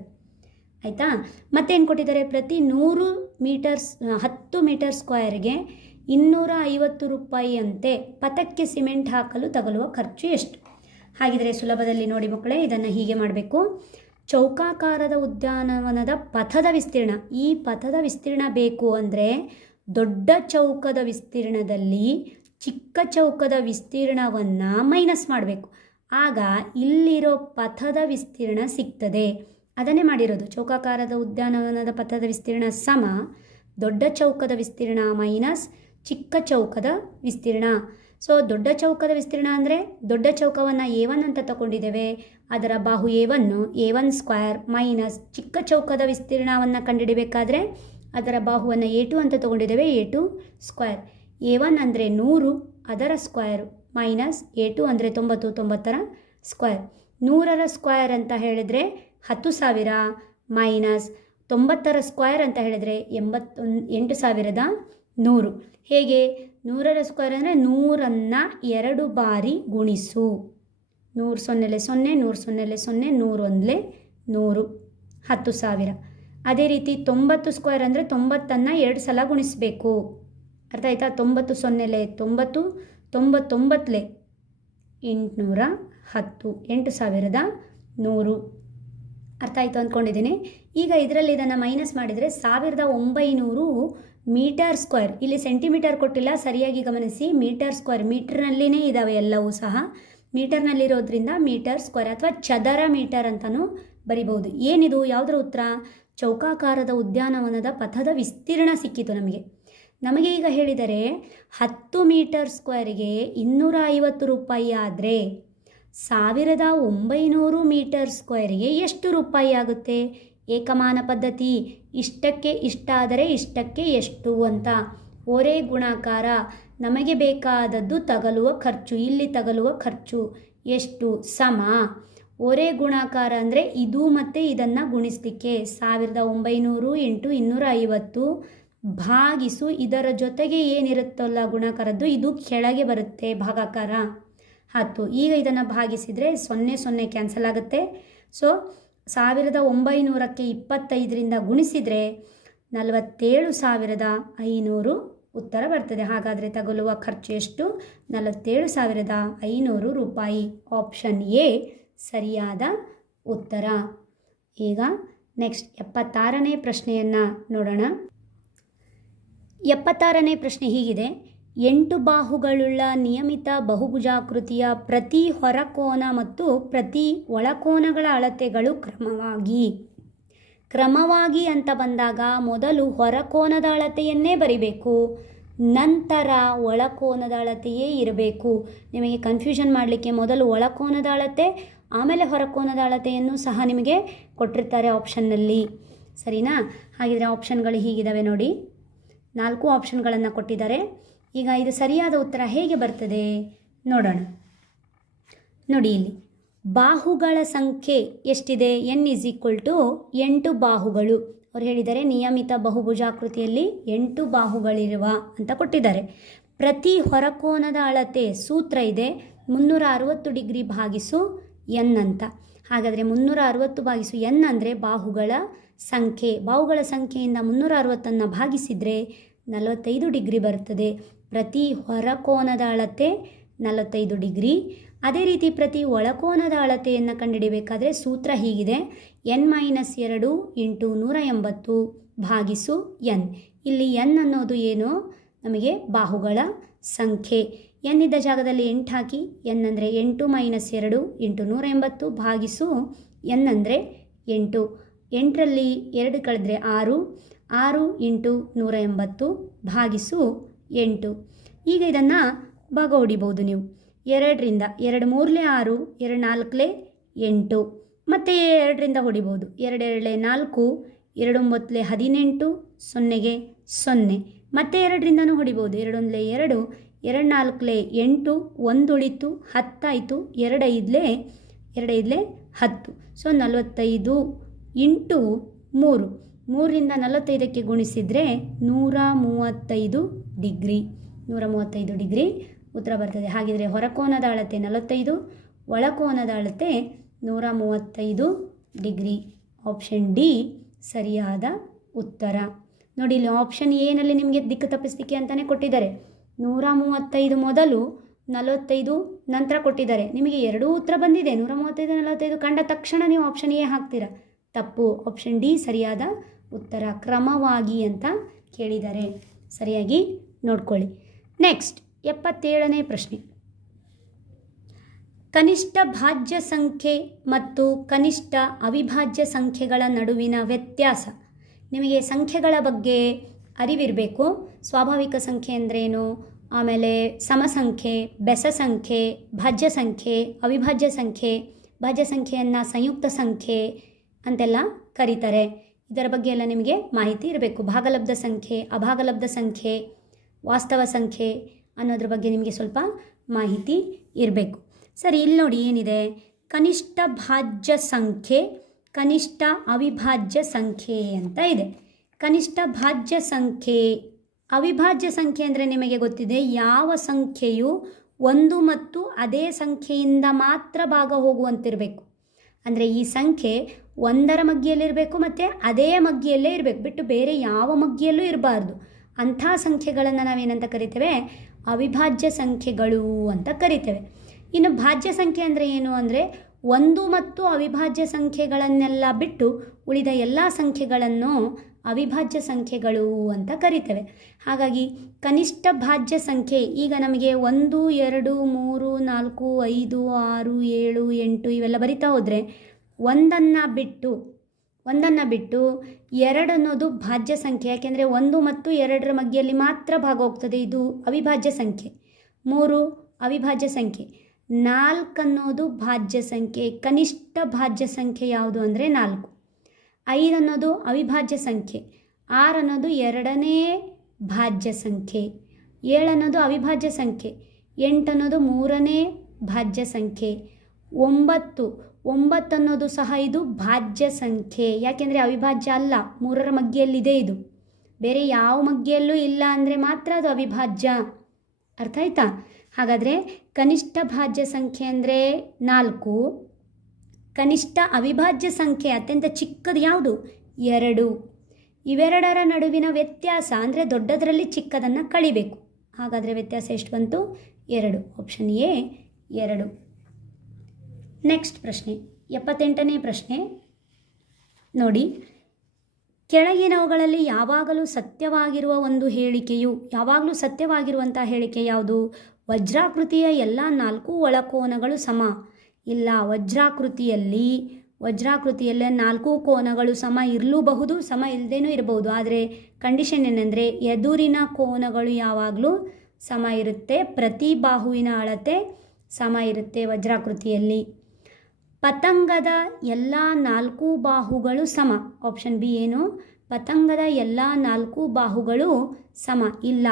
ಆಯಿತಾ? ಮತ್ತೇನು ಕೊಟ್ಟಿದ್ದಾರೆ? ಪ್ರತಿ 100 ಮೀಟರ್ಸ್ 10 ಮೀಟರ್ ಸ್ಕ್ವೇರ್ಗೆ 250 ರೂಪಾಯಿ ಅಂತೆ ಪಥಕ್ಕೆ ಸಿಮೆಂಟ್ ಹಾಕಲು ತಗಲುವ ಖರ್ಚು ಎಷ್ಟು? ಹಾಗಿದ್ರೆ ಸುಲಭದಲ್ಲಿ ನೋಡಿ ಮಕ್ಕಳೇ, ಇದನ್ನು ಹೀಗೆ ಮಾಡಬೇಕು. ಚೌಕಾಕಾರದ ಉದ್ಯಾನವನದ ಪಥದ ವಿಸ್ತೀರ್ಣ, ಈ ಪಥದ ವಿಸ್ತೀರ್ಣ ಬೇಕು ಅಂದರೆ ದೊಡ್ಡ ಚೌಕದ ವಿಸ್ತೀರ್ಣದಲ್ಲಿ ಚಿಕ್ಕ ಚೌಕದ ವಿಸ್ತೀರ್ಣವನ್ನು ಮೈನಸ್ ಮಾಡಬೇಕು. ಆಗ ಇಲ್ಲಿರೋ ಪಥದ ವಿಸ್ತೀರ್ಣ ಸಿಗ್ತದೆ. ಅದನ್ನೇ ಮಾಡಿರೋದು. ಚೌಕಾಕಾರದ ಉದ್ಯಾನವನದ ಪಥದ ವಿಸ್ತೀರ್ಣ ಸಮ ದೊಡ್ಡ ಚೌಕದ ವಿಸ್ತೀರ್ಣ ಮೈನಸ್ ಚಿಕ್ಕ ಚೌಕದ ವಿಸ್ತೀರ್ಣ. ಸೊ ದೊಡ್ಡ ಚೌಕದ ವಿಸ್ತೀರ್ಣ ಅಂದರೆ ದೊಡ್ಡ ಚೌಕವನ್ನು A1 ಅಂತ ತಗೊಂಡಿದ್ದೇವೆ. ಅದರ ಬಾಹು A1 ಸ್ಕ್ವೇರ್ ಮೈನಸ್ ಚಿಕ್ಕ ಚೌಕದ ವಿಸ್ತೀರ್ಣವನ್ನು ಕಂಡುಹಿಡಬೇಕಾದ್ರೆ ಅದರ ಬಾಹುವನ್ನು A2 ಅಂತ ತಗೊಂಡಿದ್ದೇವೆ, A2 ಸ್ಕ್ವೇರ್. A1 ಅಂದರೆ 100, ಅದರ ಸ್ಕ್ವೇರ್ ಮೈನಸ್ A2 ಅಂದರೆ 90, 90ರ ಸ್ಕ್ವೇರ್. 100ರ ಸ್ಕ್ವೇರ್ ಅಂತ ಹೇಳಿದರೆ 10,000 ಮೈನಸ್ 90ರ ಸ್ಕ್ವೇರ್ ಅಂತ ಹೇಳಿದರೆ 8,100. ಹೇಗೆ? 100ರ ಸ್ಕ್ವೇರ್ ಅಂದರೆ 100ಅನ್ನು 2 ಬಾರಿ ಗುಣಿಸು. 100 0 0 100 0 0 100 100 10,000. ಅದೇ ರೀತಿ 90 ಸ್ಕ್ವೇರ್ ಅಂದರೆ 90ಅನ್ನು 2 ಸಲ ಗುಣಿಸಬೇಕು. ಅರ್ಥ ಆಯ್ತಾ? 90 0 90 99 810 8,100. ಅರ್ಥ ಆಯಿತು ಅಂದ್ಕೊಂಡಿದ್ದೀನಿ. ಈಗ ಇದರಲ್ಲಿ ಇದನ್ನು ಮೈನಸ್ ಮಾಡಿದರೆ 1900 ಮೀಟರ್ ಸ್ಕ್ವೇರ್. ಇಲ್ಲಿ ಸೆಂಟಿಮೀಟರ್ ಕೊಟ್ಟಿಲ್ಲ, ಸರಿಯಾಗಿ ಗಮನಿಸಿ. ಮೀಟರ್ ಸ್ಕ್ವೇರ್, ಮೀಟರ್ನಲ್ಲಿನೇ ಇದ್ದಾವೆ ಎಲ್ಲವೂ ಸಹ. ಮೀಟರ್ನಲ್ಲಿರೋದ್ರಿಂದ ಮೀಟರ್ ಸ್ಕ್ವೇರ್ ಅಥವಾ ಚದರ ಮೀಟರ್ ಅಂತಲೂ ಬರಿಬಹುದು. ಏನಿದು? ಯಾವುದರ ಉತ್ತರ? ಚೌಕಾಕಾರದ ಉದ್ಯಾನವನದ ಪಥದ ವಿಸ್ತೀರ್ಣ ಸಿಕ್ಕಿತು ನಮಗೆ ಈಗ ಹೇಳಿದರೆ 10 ಮೀಟರ್ ಸ್ಕ್ವೇರ್ಗೆ 250 ರೂಪಾಯಿ ಆದರೆ 1900 ಮೀಟರ್ ಸ್ಕ್ವೇರ್ಗೆ ಎಷ್ಟು ರೂಪಾಯಿ ಆಗುತ್ತೆ? ಏಕಮಾನ ಪದ್ಧತಿ. ಇಷ್ಟಕ್ಕೆ ಇಷ್ಟಾದರೆ ಇಷ್ಟಕ್ಕೆ ಎಷ್ಟು ಅಂತ ಒರೇ ಗುಣಾಕಾರ. ನಮಗೆ ಬೇಕಾದದ್ದು ತಗಲುವ ಖರ್ಚು, ಇಲ್ಲಿ ತಗಲುವ ಖರ್ಚು ಎಷ್ಟು ಸಮ ಒರೇ ಗುಣಾಕಾರ ಅಂದರೆ ಇದು ಮತ್ತು ಇದನ್ನು ಗುಣಿಸಲಿಕ್ಕೆ 1900 × 250 ಭಾಗಿಸು ಇದರ ಜೊತೆಗೆ ಏನಿರುತ್ತಲ್ಲ ಗುಣಾಕಾರದ್ದು, ಇದು ಕೆಳಗೆ ಬರುತ್ತೆ ಭಾಗಾಕಾರ 10. ಈಗ ಇದನ್ನು ಭಾಗಿಸಿದರೆ 0 0 ಕ್ಯಾನ್ಸಲ್ ಆಗುತ್ತೆ. ಸೊ 1900ಕ್ಕೆ 25ರಿಂದ ಗುಣಿಸಿದರೆ 47,500 ಉತ್ತರ ಬರ್ತದೆ. ಹಾಗಾದರೆ ತಗಲುವ ಖರ್ಚು ಎಷ್ಟು? 47,500 ರೂಪಾಯಿ. ಆಪ್ಷನ್ ಎ ಸರಿಯಾದ ಉತ್ತರ. ಈಗ ನೆಕ್ಸ್ಟ್ 76ನೇ ಪ್ರಶ್ನೆಯನ್ನು ನೋಡೋಣ. 76ನೇ ಪ್ರಶ್ನೆ ಹೀಗಿದೆ: 8 ಬಾಹುಗಳುಳ್ಳ ನಿಯಮಿತ ಬಹುಭುಜಾಕೃತಿಯ ಪ್ರತಿ ಹೊರಕೋನ ಮತ್ತು ಪ್ರತಿ ಒಳಕೋನಗಳ ಅಳತೆಗಳು ಕ್ರಮವಾಗಿ ಅಂತ ಬಂದಾಗ ಮೊದಲು ಹೊರಕೋನದ ಅಳತೆಯನ್ನೇ ಬರಿಬೇಕು, ನಂತರ ಒಳಕೋನದ ಅಳತೆಯೇ ಇರಬೇಕು. ನಿಮಗೆ ಕನ್ಫ್ಯೂಷನ್ ಮಾಡಲಿಕ್ಕೆ ಮೊದಲು ಒಳಕೋನದ ಅಳತೆ ಆಮೇಲೆ ಹೊರಕೋನದ ಅಳತೆಯನ್ನು ಸಹ ನಿಮಗೆ ಕೊಟ್ಟಿರ್ತಾರೆ ಆಪ್ಷನ್ನಲ್ಲಿ, ಸರಿನಾ? ಹಾಗಿದ್ರೆ ಆಪ್ಷನ್ಗಳು ಹೀಗಿದ್ದಾವೆ ನೋಡಿ, 4 ಆಪ್ಷನ್ಗಳನ್ನು ಕೊಟ್ಟಿದ್ದಾರೆ. ಈಗ ಇದು ಸರಿಯಾದ ಉತ್ತರ ಹೇಗೆ ಬರ್ತದೆ ನೋಡೋಣ. ನೋಡಿ, ಇಲ್ಲಿ ಬಾಹುಗಳ ಸಂಖ್ಯೆ ಎಷ್ಟಿದೆ? n = 8 ಬಾಹುಗಳು. ಅವ್ರು ಹೇಳಿದ್ದಾರೆ ನಿಯಮಿತ ಬಹುಭುಜಾಕೃತಿಯಲ್ಲಿ 8 ಬಾಹುಗಳಿರುವ ಅಂತ ಕೊಟ್ಟಿದ್ದಾರೆ. ಪ್ರತಿ ಹೊರಕೋನದ ಅಳತೆ ಸೂತ್ರ ಇದೆ 360 ಡಿಗ್ರಿ ಭಾಗಿಸು n ಅಂತ. ಹಾಗಾದರೆ 360 ಭಾಗಿಸು n ಅಂದರೆ ಬಾಹುಗಳ ಸಂಖ್ಯೆ. ಬಾಹುಗಳ ಸಂಖ್ಯೆಯಿಂದ 360 ಭಾಗಿಸಿದರೆ 45 ಡಿಗ್ರಿ ಬರ್ತದೆ. ಪ್ರತಿ ಹೊರಕೋನದ ಅಳತೆ 45 ಡಿಗ್ರಿ. ಅದೇ ರೀತಿ ಪ್ರತಿ ಒಳಕೋನದ ಅಳತೆಯನ್ನು ಕಂಡುಹಿಡಿಯಬೇಕಾದ್ರೆ ಸೂತ್ರ ಹೀಗಿದೆ, n-2 × 180 ಭಾಗಿಸು n. ಇಲ್ಲಿ n ಅನ್ನೋದು ಏನು? ನಮಗೆ ಬಾಹುಗಳ ಸಂಖ್ಯೆ. n ಇದ್ದ ಜಾಗದಲ್ಲಿ 8 ಹಾಕಿ, n ಅಂದರೆ 8 - 2 × 180 ಭಾಗಿಸು n ಅಂದರೆ 8. 8ರಲ್ಲಿ 2 ಕಳೆದ್ರೆ 6, 6 × 180 ಭಾಗಿಸು 8. ಈಗ ಇದನ್ನು ಭಾಗ ಹೊಡಿಬೋದು ನೀವು. 2ರಿಂದ 2 3 6, 2 4 8. ಮತ್ತು 2ರಿಂದ ಹೊಡಿಬೋದು. 2 2 4, 2 9 18, 0ಗೆ 0. ಮತ್ತು 2ರಿಂದನೂ ಹೊಡಿಬೋದು. 2 1 2, 2 4 8, 1 ಉಳಿತು 10 ಆಯಿತು. 2 5 10. ಸೊ 45 × 3. 3ರಿಂದ 45ಕ್ಕೆ ಗುಣಿಸಿದರೆ 135 ಡಿಗ್ರಿ. 135 ಡಿಗ್ರಿ ಉತ್ತರ ಬರ್ತದೆ. ಹಾಗಿದ್ರೆ ಹೊರಕೋನದ ಅಳತೆ 45, ಒಳಕೋನದ ಅಳತೆ 135 ಡಿಗ್ರಿ. ಆಪ್ಷನ್ ಡಿ ಸರಿಯಾದ ಉತ್ತರ. ನೋಡಿ, ಇಲ್ಲಿ ಆಪ್ಷನ್ ಎನಲ್ಲಿ ನಿಮಗೆ ದಿಕ್ಕು ತಪ್ಪಿಸಲಿಕ್ಕೆ ಅಂತಲೇ ಕೊಟ್ಟಿದ್ದಾರೆ. 135 ಮೊದಲು, 45 ನಂತರ ಕೊಟ್ಟಿದ್ದಾರೆ. ನಿಮಗೆ ಎರಡೂ ಉತ್ತರ ಬಂದಿದೆ. 135 45 ಕಂಡ ತಕ್ಷಣ ನೀವು ಆಪ್ಷನ್ ಎ ಹಾಕ್ತೀರಾ. ತಪ್ಪು. ಆಪ್ಷನ್ ಡಿ ಸರಿಯಾದ ಉತ್ತರ. ಕ್ರಮವಾಗಿ ಅಂತ ಕೇಳಿದ್ದಾರೆ, ಸರಿಯಾಗಿ ನೋಡ್ಕೊಳ್ಳಿ. ನೆಕ್ಸ್ಟ್ 77ನೇ ಪ್ರಶ್ನೆ. ಕನಿಷ್ಠ ಭಾಜ್ಯ ಸಂಖ್ಯೆ ಮತ್ತು ಕನಿಷ್ಠ ಅವಿಭಾಜ್ಯ ಸಂಖ್ಯೆಗಳ ನಡುವಿನ ವ್ಯತ್ಯಾಸ. ನಿಮಗೆ ಸಂಖ್ಯೆಗಳ ಬಗ್ಗೆ ಅರಿವಿರಬೇಕು. ಸ್ವಾಭಾವಿಕ ಸಂಖ್ಯೆ ಅಂದ್ರೇನು, ಆಮೇಲೆ ಸಮಸಂಖ್ಯೆ, ಬೆಸ ಸಂಖ್ಯೆ, ಭಾಜ್ಯ ಸಂಖ್ಯೆ, ಅವಿಭಾಜ್ಯ ಸಂಖ್ಯೆ, ಭಾಜ್ಯ ಸಂಖ್ಯೆಯನ್ನು ಸಂಯುಕ್ತ ಸಂಖ್ಯೆ ಅಂತೆಲ್ಲ ಕರೀತಾರೆ. ಇದರ ಬಗ್ಗೆ ಎಲ್ಲ ನಿಮಗೆ ಮಾಹಿತಿ ಇರಬೇಕು. ಭಾಗಲಬ್ಧ ಸಂಖ್ಯೆ, ಅಭಾಗಲಬ್ಧ ಸಂಖ್ಯೆ, ವಾಸ್ತವ ಸಂಖ್ಯೆ ಅನ್ನೋದ್ರ ಬಗ್ಗೆ ನಿಮಗೆ ಸ್ವಲ್ಪ ಮಾಹಿತಿ ಇರಬೇಕು. ಸರಿ, ಇಲ್ಲಿ ನೋಡಿ ಏನಿದೆ, ಕನಿಷ್ಠ ಭಾಜ್ಯ ಸಂಖ್ಯೆ, ಕನಿಷ್ಠ ಅವಿಭಾಜ್ಯ ಸಂಖ್ಯೆ ಅಂತ ಇದೆ. ಕನಿಷ್ಠ ಭಾಜ್ಯ ಸಂಖ್ಯೆ, ಅವಿಭಾಜ್ಯ ಸಂಖ್ಯೆ ಅಂದರೆ ನಿಮಗೆ ಗೊತ್ತಿದೆ, ಯಾವ ಸಂಖ್ಯೆಯು ಒಂದು ಮತ್ತು ಅದೇ ಸಂಖ್ಯೆಯಿಂದ ಮಾತ್ರ ಭಾಗ ಹೋಗುವಂತಿರಬೇಕು. ಅಂದರೆ ಈ ಸಂಖ್ಯೆ ಒಂದರ ಮಗ್ಗಿಯಲ್ಲಿರಬೇಕು ಮತ್ತು ಅದೇ ಮಗ್ಗಿಯಲ್ಲೇ ಇರಬೇಕು, ಬಿಟ್ಟು ಬೇರೆ ಯಾವ ಮಗ್ಗಿಯಲ್ಲೂ ಇರಬಾರ್ದು. ಅಂಥ ಸಂಖ್ಯೆಗಳನ್ನು ನಾವೇನಂತ ಕರಿತೇವೆ? ಅವಿಭಾಜ್ಯ ಸಂಖ್ಯೆಗಳು ಅಂತ ಕರಿತೇವೆ. ಇನ್ನು ಭಾಜ್ಯ ಸಂಖ್ಯೆ ಅಂದರೆ ಏನು ಅಂದರೆ, ಒಂದು ಮತ್ತು ಅವಿಭಾಜ್ಯ ಸಂಖ್ಯೆಗಳನ್ನೆಲ್ಲ ಬಿಟ್ಟು ಉಳಿದ ಎಲ್ಲ ಸಂಖ್ಯೆಗಳನ್ನು ಅವಿಭಾಜ್ಯ ಸಂಖ್ಯೆಗಳು ಅಂತ ಕರಿತೇವೆ. ಹಾಗಾಗಿ ಕನಿಷ್ಠ ಭಾಜ್ಯ ಸಂಖ್ಯೆ ಈಗ ನಮಗೆ 1 2 3 4 5 6 7 8 ಇವೆಲ್ಲ ಬರಿತಾ ಹೋದರೆ ಒಂದನ್ನು ಬಿಟ್ಟು 2 ಅನ್ನೋದು ಭಾಜ್ಯ ಸಂಖ್ಯೆ. ಯಾಕೆಂದರೆ 1 ಮತ್ತು 2ರ ಮಧ್ಯೆಯಲ್ಲಿ ಮಾತ್ರ ಭಾಗ ಹೋಗ್ತದೆ, ಇದು ಅವಿಭಾಜ್ಯ ಸಂಖ್ಯೆ. 3 ಅವಿಭಾಜ್ಯ ಸಂಖ್ಯೆ. 4 ಅನ್ನೋದು ಭಾಜ್ಯ ಸಂಖ್ಯೆ. ಕನಿಷ್ಠ ಭಾಜ್ಯ ಸಂಖ್ಯೆ ಯಾವುದು ಅಂದರೆ 4. 5 ಅನ್ನೋದು ಅವಿಭಾಜ್ಯ ಸಂಖ್ಯೆ. 6 ಅನ್ನೋದು 2ನೇ ಭಾಜ್ಯ ಸಂಖ್ಯೆ. 7 ಅನ್ನೋದು ಅವಿಭಾಜ್ಯ ಸಂಖ್ಯೆ. 8 ಅನ್ನೋದು 3ನೇ ಭಾಜ್ಯ ಸಂಖ್ಯೆ. 9 ಅನ್ನೋದು ಸಹ ಇದು ಭಾಜ್ಯ ಸಂಖ್ಯೆ. ಯಾಕೆಂದರೆ ಅವಿಭಾಜ್ಯ ಅಲ್ಲ, 3ರ ಮಗ್ಗಿಯಲ್ಲಿದೆ ಇದು. ಬೇರೆ ಯಾವ ಮಗ್ಗಿಯಲ್ಲೂ ಇಲ್ಲ ಅಂದರೆ ಮಾತ್ರ ಅದು ಅವಿಭಾಜ್ಯ. ಅರ್ಥ ಆಯ್ತಾ? ಹಾಗಾದರೆ ಕನಿಷ್ಠ ಭಾಜ್ಯ ಸಂಖ್ಯೆ ಅಂದರೆ 4. ಕನಿಷ್ಠ ಅವಿಭಾಜ್ಯ ಸಂಖ್ಯೆ ಅತ್ಯಂತ ಚಿಕ್ಕದು ಯಾವುದು? 2. ಇವೆರಡರ ನಡುವಿನ ವ್ಯತ್ಯಾಸ ಅಂದರೆ ದೊಡ್ಡದರಲ್ಲಿ ಚಿಕ್ಕದನ್ನು ಕಳಿಬೇಕು. ಹಾಗಾದರೆ ವ್ಯತ್ಯಾಸ ಎಷ್ಟು ಬಂತು? 2. Option A 2. ನೆಕ್ಸ್ಟ್ ಪ್ರಶ್ನೆ 78ನೇ ಪ್ರಶ್ನೆ ನೋಡಿ. ಕೆಳಗಿನವುಗಳಲ್ಲಿ ಯಾವಾಗಲೂ ಸತ್ಯವಾಗಿರುವ ಒಂದು ಹೇಳಿಕೆಯು, ಯಾವಾಗಲೂ ಸತ್ಯವಾಗಿರುವಂಥ ಹೇಳಿಕೆ ಯಾವುದು? ವಜ್ರಾಕೃತಿಯ ಎಲ್ಲ 4 ಒಳಕೋನಗಳು ಸಮ. ಇಲ್ಲ, ವಜ್ರಾಕೃತಿಯಲ್ಲಿ 4 ಕೋನಗಳು ಸಮ ಇರಲೂಬಹುದು, ಸಮ ಇಲ್ಲದೇನೂ ಇರಬಹುದು. ಆದರೆ ಕಂಡೀಷನ್ ಏನಂದರೆ ಎದುರಿನ ಕೋನಗಳು ಯಾವಾಗಲೂ ಸಮ ಇರುತ್ತೆ, ಪ್ರತಿ ಬಾಹುವಿನ ಅಳತೆ ಸಮ ಇರುತ್ತೆ ವಜ್ರಾಕೃತಿಯಲ್ಲಿ. ಪತಂಗದ ಎಲ್ಲ 4 ಬಾಹುಗಳು ಸಮ. ಆಪ್ಷನ್ ಬಿ ಏನು? ಪತಂಗದ ಎಲ್ಲ 4 ಬಾಹುಗಳು ಸಮ. ಇಲ್ಲ,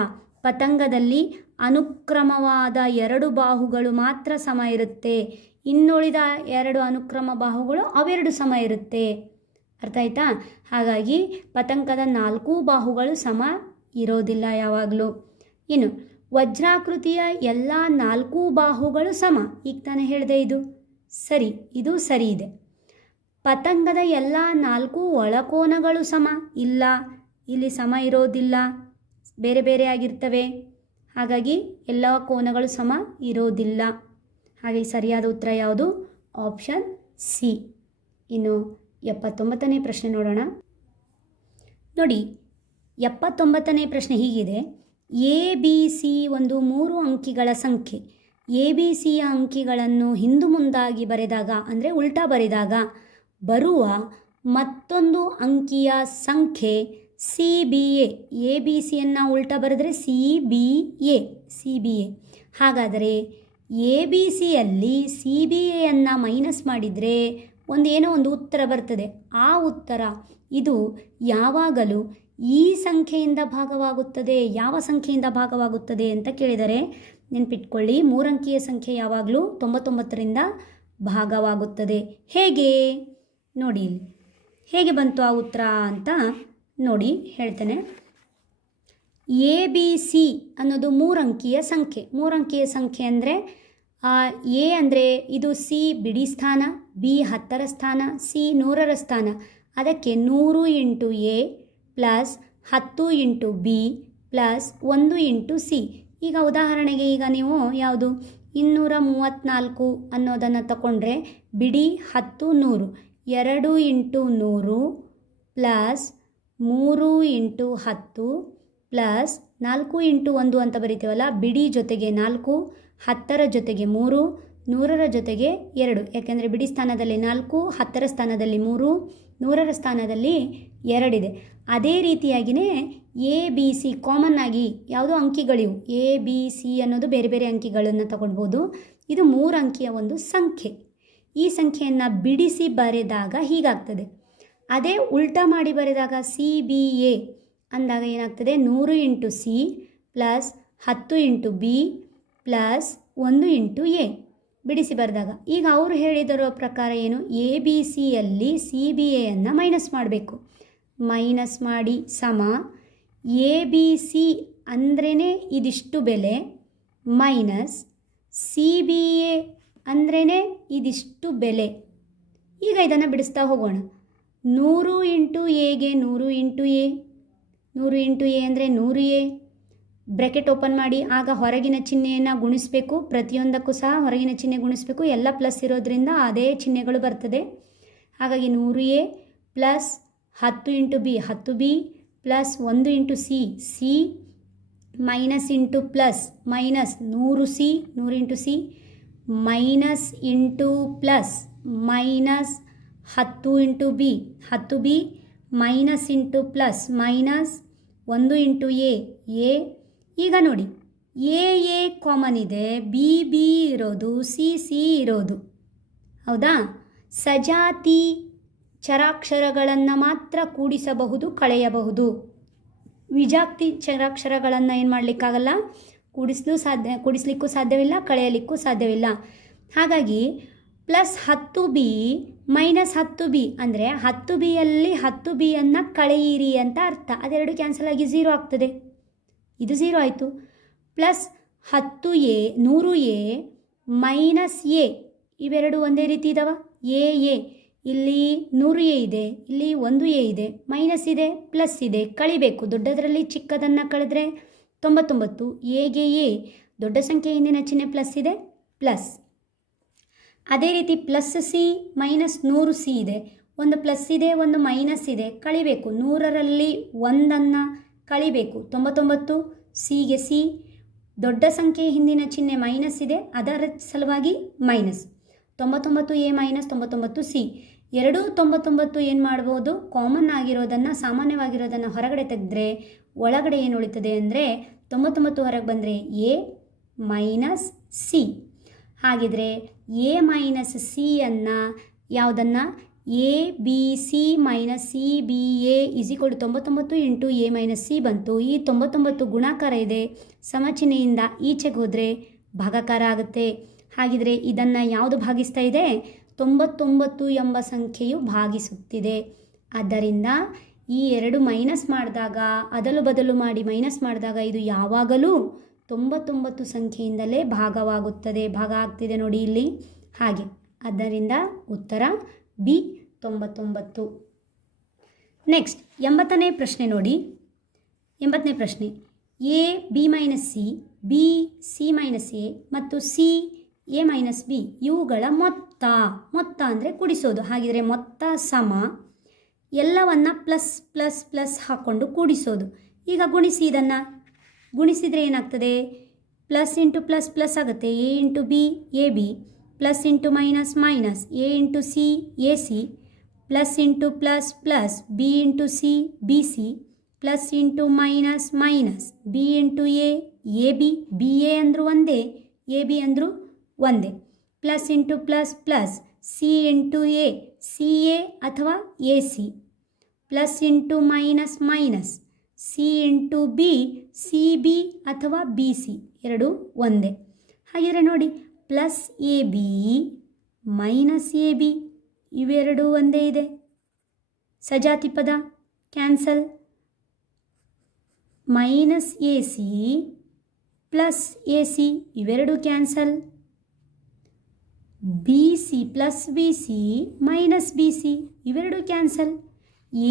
ಪತಂಗದಲ್ಲಿ ಅನುಕ್ರಮವಾದ 2 ಬಾಹುಗಳು ಮಾತ್ರ ಸಮ ಇರುತ್ತೆ, ಇನ್ನುಳಿದ 2 ಅನುಕ್ರಮ ಬಾಹುಗಳು ಅವೆರಡು ಸಮ ಇರುತ್ತೆ. ಅರ್ಥ ಆಯ್ತಾ? ಹಾಗಾಗಿ ಪತಂಗದ 4 ಬಾಹುಗಳು ಸಮ ಇರೋದಿಲ್ಲ ಯಾವಾಗಲೂ. ಇನ್ನು ವಜ್ರಾಕೃತಿಯ ಎಲ್ಲ 4 ಬಾಹುಗಳು ಸಮ. ಈಗ ತಾನೇ ಹೇಳಿದೆ, ಇದು ಸರಿ, ಇದು ಸರಿ ಇದೆ. ಪತಂಗದ ಎಲ್ಲ 4 ಒಳಕೋನಗಳು ಸಮ. ಇಲ್ಲ, ಇಲ್ಲಿ ಸಮ ಇರೋದಿಲ್ಲ, ಬೇರೆ ಬೇರೆ ಆಗಿರ್ತವೆ. ಹಾಗಾಗಿ ಎಲ್ಲ ಕೋನಗಳು ಸಮ ಇರೋದಿಲ್ಲ. ಹಾಗೆ ಸರಿಯಾದ ಉತ್ತರ ಯಾವುದು? Option C. ಇನ್ನು 79ನೇ ಪ್ರಶ್ನೆ ನೋಡೋಣ. ನೋಡಿ, 79ನೇ ಪ್ರಶ್ನೆ ಹೀಗಿದೆ. ಎ ಬಿ ಸಿ ಒಂದು 3 ಅಂಕಿಗಳ ಸಂಖ್ಯೆ. ಎ ಬಿ ಸಿಯ ಅಂಕಿಗಳನ್ನು ಹಿಂದು ಮುಂದಾಗಿ ಬರೆದಾಗ, ಅಂದರೆ ಉಲ್ಟಾ ಬರೆದಾಗ ಬರುವ ಮತ್ತೊಂದು ಅಂಕಿಯ ಸಂಖ್ಯೆ C B A. A B ಸಿಯನ್ನು ಉಲ್ಟಾ ಬರೆದರೆ ಸಿ ಬಿ ಎ. ಹಾಗಾದರೆ ಎ ಬಿ ಸಿಯಲ್ಲಿ ಸಿ ಬಿ ಎಯನ್ನು ಮೈನಸ್ ಮಾಡಿದರೆ ಏನೋ ಒಂದು ಉತ್ತರ ಬರ್ತದೆ. ಆ ಉತ್ತರ ಇದು ಯಾವಾಗಲೂ ಈ ಸಂಖ್ಯೆಯಿಂದ ಭಾಗವಾಗುತ್ತದೆ. ಯಾವ ಸಂಖ್ಯೆಯಿಂದ ಭಾಗವಾಗುತ್ತದೆ ಅಂತ ಕೇಳಿದರೆ ನೆನಪಿಟ್ಕೊಳ್ಳಿ, 3 ಅಂಕಿಯ ಸಂಖ್ಯೆ ಯಾವಾಗಲೂ 99ರಿಂದ ಭಾಗವಾಗುತ್ತದೆ. ಹೇಗೆ ನೋಡಿ, ಇಲ್ಲಿ ಹೇಗೆ ಬಂತು ಆ ಉತ್ತರ ಅಂತ ನೋಡಿ ಹೇಳ್ತೇನೆ. ಎ ಬಿ ಸಿ ಅನ್ನೋದು 3 ಅಂಕಿಯ ಸಂಖ್ಯೆ. 3 ಅಂಕಿಯ ಸಂಖ್ಯೆ ಅಂದರೆ ಎ ಅಂದರೆ ಇದು ಸಿ ಬಿಡಿ ಸ್ಥಾನ, ಬಿ 10ರ ಸ್ಥಾನ, ಸಿ 100ರ ಸ್ಥಾನ. ಅದಕ್ಕೆ 100 into A plus 10 into B plus 1 into C. ಈಗ ಉದಾಹರಣೆಗೆ ಈಗ ನೀವು ಯಾವುದು 234 ಅನ್ನೋದನ್ನು ತಗೊಂಡ್ರೆ ಬಿಡಿ 10 100, 2 into 100 plus 3 into 10 plus 4 into 1 ಅಂತ ಬರಿತೀವಲ್ಲ. ಬಿಡಿ ಜೊತೆಗೆ 4, 10ರ ಜೊತೆಗೆ 3, 100ರ ಜೊತೆಗೆ 2. ಯಾಕೆಂದರೆ ಬಿಡಿ ಸ್ಥಾನದಲ್ಲಿ 4, 10ರ ಸ್ಥಾನದಲ್ಲಿ 3, 100ರ ಸ್ಥಾನದಲ್ಲಿ 2 ಇದೆ. ಅದೇ ರೀತಿಯಾಗಿಯೇ ಎ ಬಿ ಸಿ ಕಾಮನ್ ಆಗಿ ಯಾವುದೋ ಅಂಕಿಗಳಿವು. ಎ ಬಿ ಸಿ ಅನ್ನೋದು ಬೇರೆ ಬೇರೆ ಅಂಕಿಗಳನ್ನು ತಗೊಳ್ಬೋದು. ಇದು 3 ಅಂಕಿಯ ಒಂದು ಸಂಖ್ಯೆ. ಈ ಸಂಖ್ಯೆಯನ್ನು ಬಿಡಿಸಿ ಬರೆದಾಗ ಹೀಗಾಗ್ತದೆ. ಅದೇ ಉಲ್ಟಾ ಮಾಡಿ ಬರೆದಾಗ ಸಿ ಬಿ ಎ ಅಂದಾಗ ಏನಾಗ್ತದೆ? 100 into C plus 10 into B plus 1 into A ಬಿಡಿಸಿ ಬರೆದಾಗ. ಈಗ ಅವರು ಹೇಳಿದರೋ ಪ್ರಕಾರ ಏನು? ಎ ಬಿ ಸಿಯಲ್ಲಿ ಸಿ ಬಿ ಎಯನ್ನು ಮೈನಸ್ ಮಾಡಬೇಕು. ಮೈನಸ್ ಮಾಡಿ ಸಮ ಎ ಬಿ ಸಿ ಅಂದ್ರೇ ಇದಿಷ್ಟು ಬೆಲೆ ಮೈನಸ್ ಸಿ ಬಿ ಎ ಅಂದ್ರೇ ಇದಿಷ್ಟು ಬೆಲೆ. ಈಗ ಇದನ್ನು ಬಿಡಿಸ್ತಾ ಹೋಗೋಣ. 100 ಇಂಟು ಎಗೆ 100 ಇಂಟು ಎ, 100 ಇಂಟು ಎ ಅಂದರೆ 100 ಎ. ಬ್ರ್ಯಾಕೆಟ್ ಓಪನ್ ಮಾಡಿ, ಆಗ ಹೊರಗಿನ ಚಿಹ್ನೆಯನ್ನು ಗುಣಿಸಬೇಕು. ಪ್ರತಿಯೊಂದಕ್ಕೂ ಸಹ ಹೊರಗಿನ ಚಿಹ್ನೆ ಗುಣಿಸಬೇಕು. ಎಲ್ಲ ಪ್ಲಸ್ ಇರೋದ್ರಿಂದ ಅದೇ ಚಿಹ್ನೆಗಳು ಬರ್ತದೆ. ಹಾಗಾಗಿ 100 A plus 10 into B 10 B plus 1 into C C minus into plus minus 100 C 100 into C minus into plus minus 10 into B 10 B minus into plus minus 1 into A. ಈಗ ನೋಡಿ, ಎ ಕಾಮನ್ ಇದೆ, B B ಇರೋದು, C C ಇರೋದು. ಹೌದಾ? ಸಜಾತಿ ಚರಾಕ್ಷರಗಳನ್ನು ಮಾತ್ರ ಕೂಡಿಸಬಹುದು, ಕಳೆಯಬಹುದು. ವಿಜಾತಿ ಚರಾಕ್ಷರಗಳನ್ನು ಏನು ಮಾಡಲಿಕ್ಕಾಗಲ್ಲ, ಕೂಡಿಸ್ಲಿಕ್ಕೂ ಸಾಧ್ಯವಿಲ್ಲ, ಕಳೆಯಲಿಕ್ಕೂ ಸಾಧ್ಯವಿಲ್ಲ. ಹಾಗಾಗಿ ಪ್ಲಸ್ 10 ಬಿ ಮೈನಸ್ 10 ಬಿ ಅಂದರೆ 10 ಬಿಯಲ್ಲಿ 10 ಬಿಯನ್ನು ಕಳೆಯಿರಿ ಅಂತ ಅರ್ಥ. ಅದೆರಡು ಕ್ಯಾನ್ಸಲ್ ಆಗಿ 0 ಆಗ್ತದೆ. ಇದು 0 ಆಯಿತು. Plus 10 A 100 A minus A, ಇವೆರಡು ಒಂದೇ ರೀತಿ ಇದ್ದಾವ. ಎ ಇಲ್ಲಿ 100 ಎ ಇದೆ, ಇಲ್ಲಿ 1 ಎ ಇದೆ, ಮೈನಸ್ ಇದೆ, ಪ್ಲಸ್ ಇದೆ, ಕಳಿಬೇಕು. ದೊಡ್ಡದರಲ್ಲಿ ಚಿಕ್ಕದನ್ನು ಕಳೆದ್ರೆ 99. ಎಗೆ ಎ ದೊಡ್ಡ ಸಂಖ್ಯೆ ಹಿಂದಿನ ಚಿಹ್ನೆ ಪ್ಲಸ್ ಇದೆ, ಪ್ಲಸ್. ಅದೇ ರೀತಿ ಪ್ಲಸ್ ಸಿ ಮೈನಸ್ 100 ಸಿ ಇದೆ, ಒಂದು ಪ್ಲಸ್ ಇದೆ, ಒಂದು ಮೈನಸ್ ಇದೆ, ಕಳಿಬೇಕು. 100ರಲ್ಲಿ 1ಅನ್ನು ಕಳಿಬೇಕು. 99 ಸಿಗೆ ಸಿ, ದೊಡ್ಡ ಸಂಖ್ಯೆ ಹಿಂದಿನ ಚಿಹ್ನೆ ಮೈನಸ್ ಇದೆ, ಅದರ ಸಲುವಾಗಿ ಮೈನಸ್. 99 A minus 99 C. ಎರಡೂ 99 ಏನು ಮಾಡ್ಬೋದು, ಕಾಮನ್ ಆಗಿರೋದನ್ನು, ಸಾಮಾನ್ಯವಾಗಿರೋದನ್ನು ಹೊರಗಡೆ ತೆಗೆದ್ರೆ ಒಳಗಡೆ ಏನು ಉಳಿತದೆ ಅಂದರೆ 99 ಹೊರಗೆ ಬಂದರೆ ಎ ಮೈನಸ್ ಸಿ. ಹಾಗಿದ್ರೆ ಎ ಮೈನಸ್ ಸಿಯನ್ನು ಯಾವುದನ್ನು, A B C minus C B A = 99 into A minus C ಬಂತು. ಈ 99 ಗುಣಾಕಾರ ಇದೆ, ಸಮಚಿಹ್ನೆಯಿಂದ ಈಚೆಗೆ ಹೋದರೆ ಭಾಗಾಕಾರ ಆಗುತ್ತೆ. ಹಾಗಿದ್ರೆ ಇದನ್ನು ಯಾವುದು ಭಾಗಿಸ್ತಾ ಇದೆ, 99 ಎಂಬ ಸಂಖ್ಯೆಯು ಭಾಗಿಸುತ್ತಿದೆ. ಆದ್ದರಿಂದ ಈ ಎರಡು ಮೈನಸ್ ಮಾಡಿದಾಗ, ಅದಲು ಬದಲು ಮಾಡಿ ಮೈನಸ್ ಮಾಡಿದಾಗ ಇದು ಯಾವಾಗಲೂ 99 ಸಂಖ್ಯೆಯಿಂದಲೇ ಭಾಗವಾಗುತ್ತದೆ, ಭಾಗ ಆಗ್ತಿದೆ ನೋಡಿ ಇಲ್ಲಿ ಹಾಗೆ. ಆದ್ದರಿಂದ ಉತ್ತರ ಬಿ 99. ನೆಕ್ಸ್ಟ್ 80ನೇ ಪ್ರಶ್ನೆ ನೋಡಿ. 80ನೇ ಪ್ರಶ್ನೆ, A B minus C, B C minus A ಮತ್ತು ಸಿ ಎ ಮೈನಸ್ ಬಿ ಇವುಗಳ ಮೊತ್ತ ಅಂದರೆ ಕೂಡಿಸೋದು. ಹಾಗಿದ್ರೆ ಮೊತ್ತ ಸಮ ಎಲ್ಲವನ್ನು ಪ್ಲಸ್ ಪ್ಲಸ್ ಪ್ಲಸ್ ಹಾಕ್ಕೊಂಡು ಕೂಡಿಸೋದು. ಈಗ ಗುಣಿಸಿ, ಇದನ್ನು ಗುಣಿಸಿದರೆ ಏನಾಗ್ತದೆ, ಪ್ಲಸ್ ಇಂಟು ಪ್ಲಸ್ ಪ್ಲಸ್ ಆಗುತ್ತೆ. A into B A B, plus into minus minus A into C A C, plus into plus plus B into C B C, plus into minus minus B into A B, B A ಅಂದರೂ ಒಂದೇ, A B ಅಂದರೂ ಒಂದೇ, plus into plus plus C into A C A ಅಥವಾ A C, plus into minus minus C into B C B ಅಥವಾ B C, ಎರಡೂ ಒಂದೇ. ಹಾಗಿದ್ರೆ ನೋಡಿ, plus A B minus A B ಇವೆರಡೂ ಒಂದೇ ಇದೆ, ಸಜಾತಿ ಪದ cancel. Minus A C plus A C ಇವೆರಡೂ cancel. B C plus B C minus B C ಇವೆರಡೂ ಕ್ಯಾನ್ಸಲ್.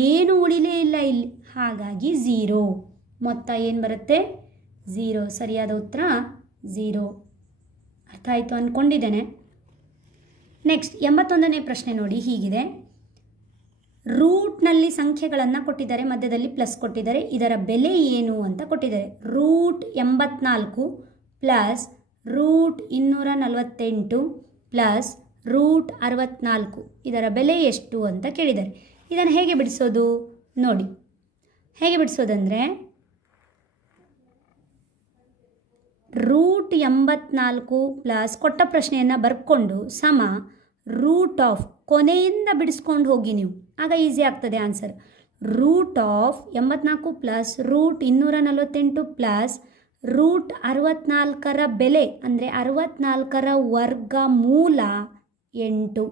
ಏನು ಉಳಿಲೇ ಇಲ್ಲ ಇಲ್ಲಿ, ಹಾಗಾಗಿ 0. ಮೊತ್ತ ಏನು ಬರುತ್ತೆ, 0. ಸರಿಯಾದ ಉತ್ತರ 0. ಅರ್ಥ ಆಯಿತು ಅಂದ್ಕೊಂಡಿದ್ದೇನೆ. ನೆಕ್ಸ್ಟ್ 81ನೇ ಪ್ರಶ್ನೆ ನೋಡಿ, ಹೀಗಿದೆ. ರೂಟ್ನಲ್ಲಿ ಸಂಖ್ಯೆಗಳನ್ನು ಕೊಟ್ಟಿದ್ದಾರೆ, ಮಧ್ಯದಲ್ಲಿ ಪ್ಲಸ್ ಕೊಟ್ಟಿದ್ದಾರೆ, ಇದರ ಬೆಲೆ ಏನು ಅಂತ ಕೊಟ್ಟಿದ್ದಾರೆ. Root 84 plus root 248 plus root 64 ಇದರ ಬೆಲೆ ಎಷ್ಟು ಅಂತ ಕೇಳಿದ್ದಾರೆ. ಇದನ್ನು ಹೇಗೆ ಬಿಡಿಸೋದು ನೋಡಿ. ಹೇಗೆ ಬಿಡಿಸೋದಂದರೆ, ರೂಟ್ 84 ಪ್ಲಸ್ ಕೊಟ್ಟ ಪ್ರಶ್ನೆಯನ್ನು ಬರ್ಕೊಂಡು ಸಮ ರೂಟ್ ಆಫ್, ಕೊನೆಯಿಂದ ಬಿಡಿಸ್ಕೊಂಡು ಹೋಗಿ ನೀವು, ಆಗ ಈಸಿ ಆಗ್ತದೆ answer. Root of 84 plus root 248 plus root 64ರ ಬೆಲೆ ಅಂದರೆ 64ರ ವರ್ಗಮೂಲ 8.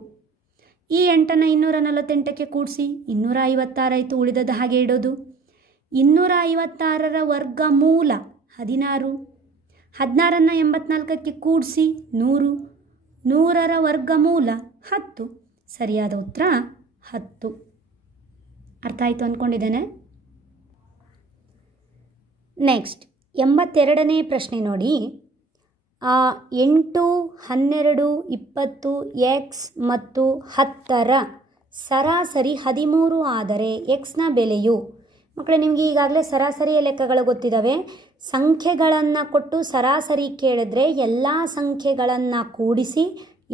ಈ 8ನ್ನು 248ಕ್ಕೆ ಕೂಡಿಸಿ 256 ಆಯಿತು, ಉಳಿದದ್ದು ಹಾಗೆ ಇಡೋದು. 256ರ ವರ್ಗಮೂಲ 16, 16ನ್ನು 84ಕ್ಕೆ ಕೂಡಿಸಿ 100, 100ರ ವರ್ಗಮೂಲ 10. ಸರಿಯಾದ ಉತ್ತರ 10. ಅರ್ಥ ಆಯಿತು ಅಂದ್ಕೊಂಡಿದ್ದೇನೆ. ನೆಕ್ಸ್ಟ್ 82ನೇ ಪ್ರಶ್ನೆ ನೋಡಿ. 8, 12, 20 ಎಕ್ಸ್ ಮತ್ತು 10ರ ಸರಾಸರಿ 13 ಆದರೆ ಎಕ್ಸ್ನ ಬೆಲೆಯು, ಮಕ್ಕಳೇ ನಿಮಗೆ ಈಗಾಗಲೇ ಸರಾಸರಿಯ ಲೆಕ್ಕಗಳು ಗೊತ್ತಿದ್ದಾವೆ. ಸಂಖ್ಯೆಗಳನ್ನು ಕೊಟ್ಟು ಸರಾಸರಿ ಕೇಳಿದ್ರೆ ಎಲ್ಲ ಸಂಖ್ಯೆಗಳನ್ನು ಕೂಡಿಸಿ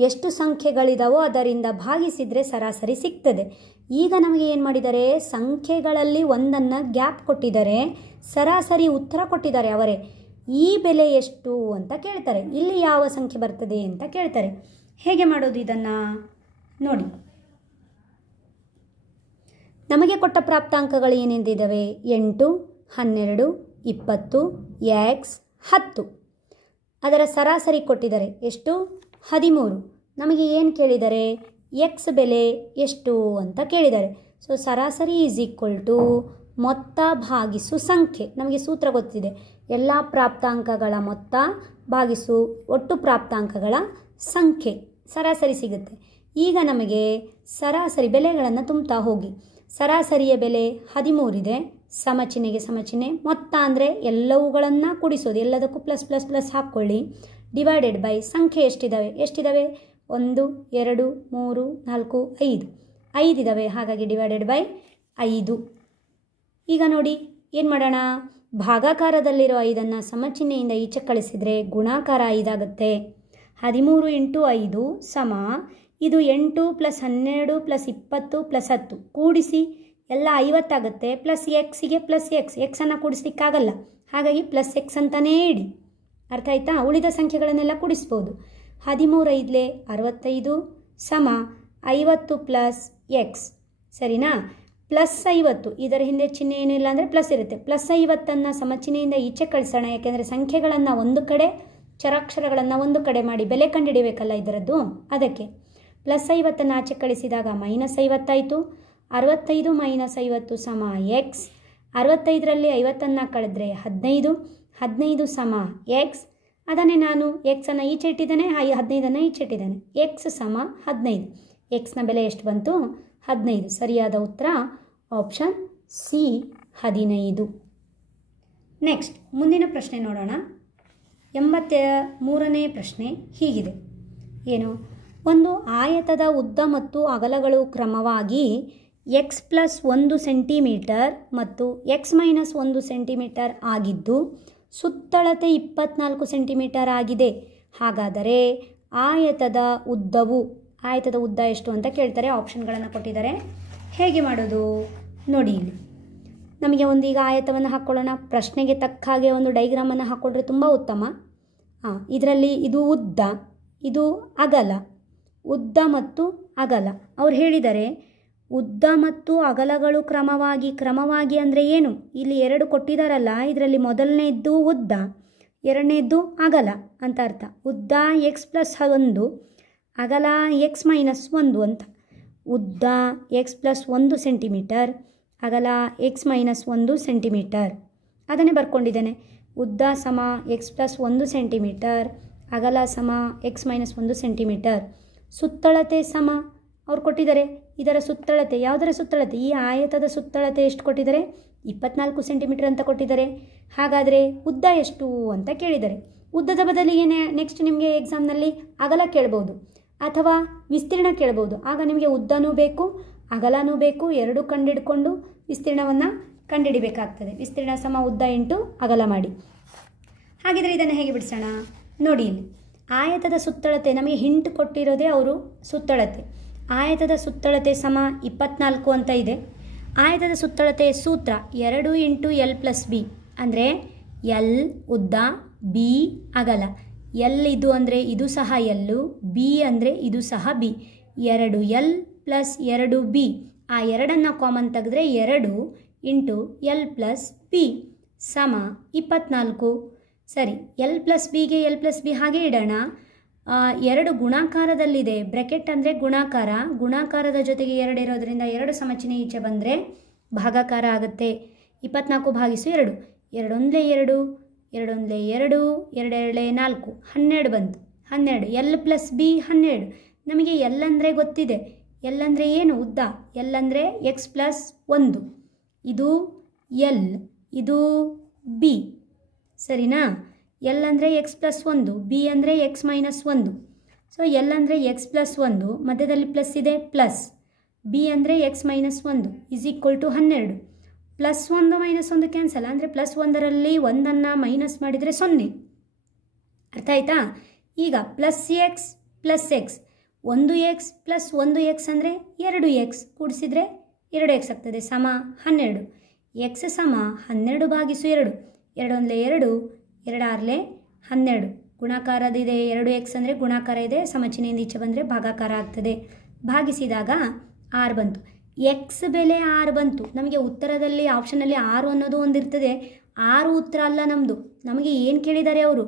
ಎಷ್ಟು ಸಂಖ್ಯೆಗಳಿದಾವೋ ಅದರಿಂದ ಭಾಗಿಸಿದರೆ ಸರಾಸರಿ ಸಿಗ್ತದೆ. ಈಗ ನಮಗೆ ಏನು ಮಾಡಿದ್ದಾರೆ, ಸಂಖ್ಯೆಗಳಲ್ಲಿ ಒಂದನ್ನು ಗ್ಯಾಪ್ ಕೊಟ್ಟಿದ್ದಾರೆ, ಸರಾಸರಿ ಉತ್ತರ ಕೊಟ್ಟಿದ್ದಾರೆ ಅವರೇ. ಈ ಬೆಲೆ ಎಷ್ಟು ಅಂತ ಕೇಳ್ತಾರೆ, ಇಲ್ಲಿ ಯಾವ ಸಂಖ್ಯೆ ಬರ್ತದೆ ಅಂತ ಕೇಳ್ತಾರೆ. ಹೇಗೆ ಮಾಡೋದು ಇದನ್ನು ನೋಡಿ. ನಮಗೆ ಕೊಟ್ಟ ಪ್ರಾಪ್ತಾಂಕಗಳು ಏನೆಂದಿದ್ದಾವೆ, 8, 12, 20 ಎಕ್ಸ್ 10. ಅದರ ಸರಾಸರಿ ಕೊಟ್ಟಿದ್ದಾರೆ ಎಷ್ಟು, 13. ನಮಗೆ ಏನು ಕೇಳಿದ್ದಾರೆ, ಎಕ್ಸ್ ಬೆಲೆ ಎಷ್ಟು ಅಂತ ಕೇಳಿದ್ದಾರೆ. ಸೊ ಸರಾಸರಿ ಈಸ್ ಈಕ್ವಲ್ ಟು ಮೊತ್ತ ಭಾಗಿಸು ಸಂಖ್ಯೆ. ನಮಗೆ ಸೂತ್ರ ಗೊತ್ತಿದೆ, ಎಲ್ಲ ಪ್ರಾಪ್ತಾಂಕಗಳ ಮೊತ್ತ ಭಾಗಿಸು ಒಟ್ಟು ಪ್ರಾಪ್ತಾಂಕಗಳ ಸಂಖ್ಯೆ, ಸರಾಸರಿ ಸಿಗುತ್ತೆ. ಈಗ ನಮಗೆ ಸರಾಸರಿ ಬೆಲೆಗಳನ್ನು ತುಂಬ್ತಾ ಹೋಗಿ. ಸರಾಸರಿಯ ಬೆಲೆ 13 ಇದೆ, ಸಮಚಿಹ್ನೆಗೆ ಸಮಚಿಹ್ನೆ, ಮೊತ್ತ ಅಂದರೆ ಎಲ್ಲವುಗಳನ್ನು ಕೂಡಿಸೋದು, ಎಲ್ಲದಕ್ಕೂ ಪ್ಲಸ್ ಪ್ಲಸ್ ಪ್ಲಸ್ ಹಾಕ್ಕೊಳ್ಳಿ, ಡಿವೈಡೆಡ್ ಬೈ ಸಂಖ್ಯೆ ಎಷ್ಟಿದ್ದಾವೆ 1, 2, 3, 4, 5. 5 ಇದ್ದಾವೆ, ಹಾಗಾಗಿ ಡಿವೈಡೆಡ್ ಬೈ 5. ಈಗ ನೋಡಿ ಏನು ಮಾಡೋಣ, ಭಾಗಾಕಾರದಲ್ಲಿರೋ 5ಅನ್ನು ಸಮಚಿಹ್ನೆಯಿಂದ ಈಚೆ ಕಳಿಸಿದರೆ ಗುಣಾಕಾರ 5 ಆಗುತ್ತೆ. 13 ಇಂಟು 5 ಸಮ, ಇದು 8 + 12 + 20 + 10 ಕೂಡಿಸಿ ಎಲ್ಲ 50 ಆಗುತ್ತೆ. ಪ್ಲಸ್ ಎಕ್ಸಿಗೆ ಪ್ಲಸ್ ಎಕ್ಸನ್ನು ಕೂಡಿಸ್ಲಿಕ್ಕಾಗಲ್ಲ, ಹಾಗಾಗಿ ಪ್ಲಸ್ ಎಕ್ಸ್ ಅಂತಲೇ ಇಡಿ. ಅರ್ಥ ಆಯ್ತಾ? ಉಳಿದ ಸಂಖ್ಯೆಗಳನ್ನೆಲ್ಲ ಕೂಡಿಸ್ಬೋದು. 13 5 65 ಸಮ 50 ಪ್ಲಸ್ ಎಕ್ಸ್, ಸರಿನಾ? ಪ್ಲಸ್ 50, ಇದರ ಹಿಂದೆ ಚಿಹ್ನೆ ಏನಿಲ್ಲ ಅಂದರೆ ಪ್ಲಸ್ ಇರುತ್ತೆ. ಪ್ಲಸ್ 50ಅನ್ನು ಸಮಚಿಹ್ನೆಯಿಂದ ಈಚೆ ಕಳಿಸೋಣ, ಯಾಕೆಂದರೆ ಸಂಖ್ಯೆಗಳನ್ನು ಒಂದು ಕಡೆ, ಚರಾಕ್ಷರಗಳನ್ನು ಒಂದು ಕಡೆ ಮಾಡಿ ಬೆಲೆ ಕಂಡುಹಿಡಿಯಬೇಕಲ್ಲ ಇದರದ್ದು, ಅದಕ್ಕೆ. ಪ್ಲಸ್ 50ಅನ್ನು ಆಚೆ ಕಳಿಸಿದಾಗ ಮೈನಸ್ 50 ಆಯಿತು. 65 - 50 ಸಮ ಎಕ್ಸ್. 65ರಲ್ಲಿ 50ಅನ್ನು ಕಳೆದ್ರೆ 15. 15 ಸಮ ಎಕ್ಸ್. ಅದನ್ನೇ ನಾನು ಎಕ್ಸನ್ನು ಈಚೆ ಇಟ್ಟಿದ್ದೇನೆ, 15ಅನ್ನು ಈಚೆ ಇಟ್ಟಿದ್ದೇನೆ. ಎಕ್ಸ್ ಸಮ 15. ಎಕ್ಸ್ನ ಬೆಲೆ ಎಷ್ಟು ಬಂತು? 15. ಸರಿಯಾದ ಉತ್ತರ ಆಪ್ಷನ್ ಸಿ 15. ನೆಕ್ಸ್ಟ್ ಮುಂದಿನ ಪ್ರಶ್ನೆ ನೋಡೋಣ. 83ನೇ ಪ್ರಶ್ನೆ ಹೀಗಿದೆ. ಏನು? ಒಂದು ಆಯತದ ಉದ್ದ ಮತ್ತು ಅಗಲಗಳು ಕ್ರಮವಾಗಿ x+1 ಸೆಂಟಿಮೀಟರ್ ಮತ್ತು x-1 ಸೆಂಟಿಮೀಟರ್ ಆಗಿದ್ದು ಸುತ್ತಳತೆ 24 ಸೆಂಟಿಮೀಟರ್ ಆಗಿದೆ. ಹಾಗಾದರೆ ಆಯತದ ಉದ್ದ ಎಷ್ಟು ಅಂತ ಕೇಳ್ತಾರೆ. ಆಪ್ಷನ್ಗಳನ್ನು ಕೊಟ್ಟಿದ್ದಾರೆ. ಹೇಗೆ ಮಾಡೋದು ನೋಡಿ. ಇಲ್ಲಿ ನಮಗೆ ಈಗ ಆಯತವನ್ನು ಹಾಕ್ಕೊಳ್ಳೋಣ. ಪ್ರಶ್ನೆಗೆ ತಕ್ಕ ಹಾಗೆ ಒಂದು ಡೈಗ್ರಾಮನ್ನು ಹಾಕ್ಕೊಂಡ್ರೆ ತುಂಬ ಉತ್ತಮ. ಇದರಲ್ಲಿ ಇದು ಉದ್ದ, ಇದು ಅಗಲ. ಉದ್ದ ಮತ್ತು ಅಗಲ ಅವ್ರು ಹೇಳಿದ್ದಾರೆ. ಉದ್ದ ಮತ್ತು ಅಗಲಗಳು ಕ್ರಮವಾಗಿ ಅಂದರೆ ಏನು? ಇಲ್ಲಿ 2 ಕೊಟ್ಟಿದ್ದಾರಲ್ಲ, ಇದರಲ್ಲಿ ಮೊದಲನೇದ್ದು ಉದ್ದ, ಎರಡನೇದ್ದು ಅಗಲ ಅಂತ ಅರ್ಥ. ಉದ್ದ x+1, ಅಗಲ x-1 ಅಂತ. ಉದ್ದ x+1 ಸೆಂಟಿಮೀಟರ್, ಅಗಲ x-1 ಸೆಂಟಿಮೀಟರ್. ಅದನ್ನೇ ಬರ್ಕೊಂಡಿದ್ದೇನೆ. ಉದ್ದ ಸಮ x+1 ಸೆಂಟಿಮೀಟರ್, ಅಗಲ ಸಮ x-1 ಸೆಂಟಿಮೀಟರ್. ಸುತ್ತಳತೆ ಸಮ ಅವ್ರು ಕೊಟ್ಟಿದ್ದಾರೆ. ಇದರ ಸುತ್ತಳತೆ, ಯಾವುದರ ಸುತ್ತಳತೆ? ಈ ಆಯತದ ಸುತ್ತಳತೆ ಎಷ್ಟು ಕೊಟ್ಟಿದ್ದಾರೆ? 24 ಸೆಂಟಿಮೀಟರ್ ಅಂತ ಕೊಟ್ಟಿದ್ದಾರೆ. ಹಾಗಾದರೆ ಉದ್ದ ಎಷ್ಟು ಅಂತ ಕೇಳಿದ್ದಾರೆ. ಉದ್ದದ ಬದಲಿಗೆ ನೆಕ್ಸ್ಟ್ ನಿಮಗೆ ಎಕ್ಸಾಮ್ನಲ್ಲಿ ಅಗಲ ಕೇಳ್ಬೋದು ಅಥವಾ ವಿಸ್ತೀರ್ಣ ಕೇಳ್ಬೋದು. ಆಗ ನಿಮಗೆ ಉದ್ದನೂ ಬೇಕು ಅಗಲನೂ ಬೇಕು, ಎರಡೂ ಕಂಡಿಡ್ಕೊಂಡು ವಿಸ್ತೀರ್ಣವನ್ನು ಕಂಡುಹಿಡಿಬೇಕಾಗ್ತದೆ. ವಿಸ್ತೀರ್ಣ ಸಮ ಉದ್ದ ಇಂಟು ಅಗಲ ಮಾಡಿ. ಹಾಗಿದ್ರೆ ಇದನ್ನು ಹೇಗೆ ಬಿಡಿಸೋಣ ನೋಡಿ. ಇಲ್ಲಿ ಆಯತದ ಸುತ್ತಳತೆ ನಮಗೆ ಹಿಂಟ್ ಕೊಟ್ಟಿರೋದೇ ಅವರು ಸುತ್ತಳತೆ. ಆಯತದ ಸುತ್ತಳತೆ ಸಮ 24 ಅಂತ ಇದೆ. ಆಯತದ ಸುತ್ತಳತೆಯ ಸೂತ್ರ 2 × L+B, ಅಂದರೆ L ಉದ್ದ, B ಅಗಲ. L ಇದು ಅಂದರೆ ಇದು ಸಹ L, B ಅಂದರೆ ಇದು ಸಹ B. 2L + 2B, ಆ 2ಅನ್ನು ಕಾಮನ್ ತೆಗೆದ್ರೆ 2 × L+B ಸಮ 24. ಸರಿ, L+Bಗೆ L+B ಹಾಗೆ ಇಡೋಣ. 2 ಗುಣಾಕಾರದಲ್ಲಿದೆ. ಬ್ರ್ಯಾಕೆಟ್ ಅಂದರೆ ಗುಣಾಕಾರ. ಗುಣಾಕಾರದ ಜೊತೆಗೆ 2 ಇರೋದ್ರಿಂದ 2 ಸಮಚಿಹ್ನೆ ಈಚೆ ಬಂದರೆ ಭಾಗಾಕಾರ ಆಗುತ್ತೆ. 24 / 2, 2 × 2, 2 × 2, 2 × 4, 12 ಬಂತು. 12 L+B 12. ನಮಗೆ L ಅಂದರೆ ಗೊತ್ತಿದೆ. L ಅಂದರೆ ಏನು? ಉದ್ದ. L ಅಂದರೆ x+1. ಇದು L, ಇದು B, ಸರಿನಾ? L ಅಂದರೆ x+1, B ಅಂದರೆ x-1. ಸೊ L ಅಂದರೆ x+1, ಮಧ್ಯದಲ್ಲಿ ಪ್ಲಸ್ ಇದೆ, ಪ್ಲಸ್ B ಅಂದರೆ x-1 = 12. +1 -1 ಕ್ಯಾನ್ಸಲ್, ಅಂದರೆ +1ರಲ್ಲಿ 1ಅನ್ನು ಮೈನಸ್ ಮಾಡಿದರೆ 0. ಅರ್ಥ ಆಯ್ತಾ? ಈಗ +x + x, 1x + 1x ಅಂದರೆ 2x ಕೂಡಿಸಿದರೆ 2x ಆಗ್ತದೆ, ಸಮ 12. x ಸಮ 12 / 2, 2 × 2, 2 × 12. ಗುಣಾಕಾರದಿದೆ 2x ಅಂದರೆ ಗುಣಾಕಾರ ಇದೆ, ಸಮಚಿಹ್ನೆಯಿಂದ ಈಚೆ ಬಂದರೆ ಭಾಗಾಕಾರ ಆಗ್ತದೆ. ಭಾಗಿಸಿದಾಗ 6 ಬಂತು. ಎಕ್ಸ್ ಬೆಲೆ 6 ಬಂತು. ನಮಗೆ ಉತ್ತರದಲ್ಲಿ ಆಪ್ಷನಲ್ಲಿ 6 ಅನ್ನೋದು ಒಂದಿರ್ತದೆ. 6 ಉತ್ತರ ಅಲ್ಲ ನಮ್ಮದು. ನಮಗೆ ಏನು ಕೇಳಿದ್ದಾರೆ ಅವರು?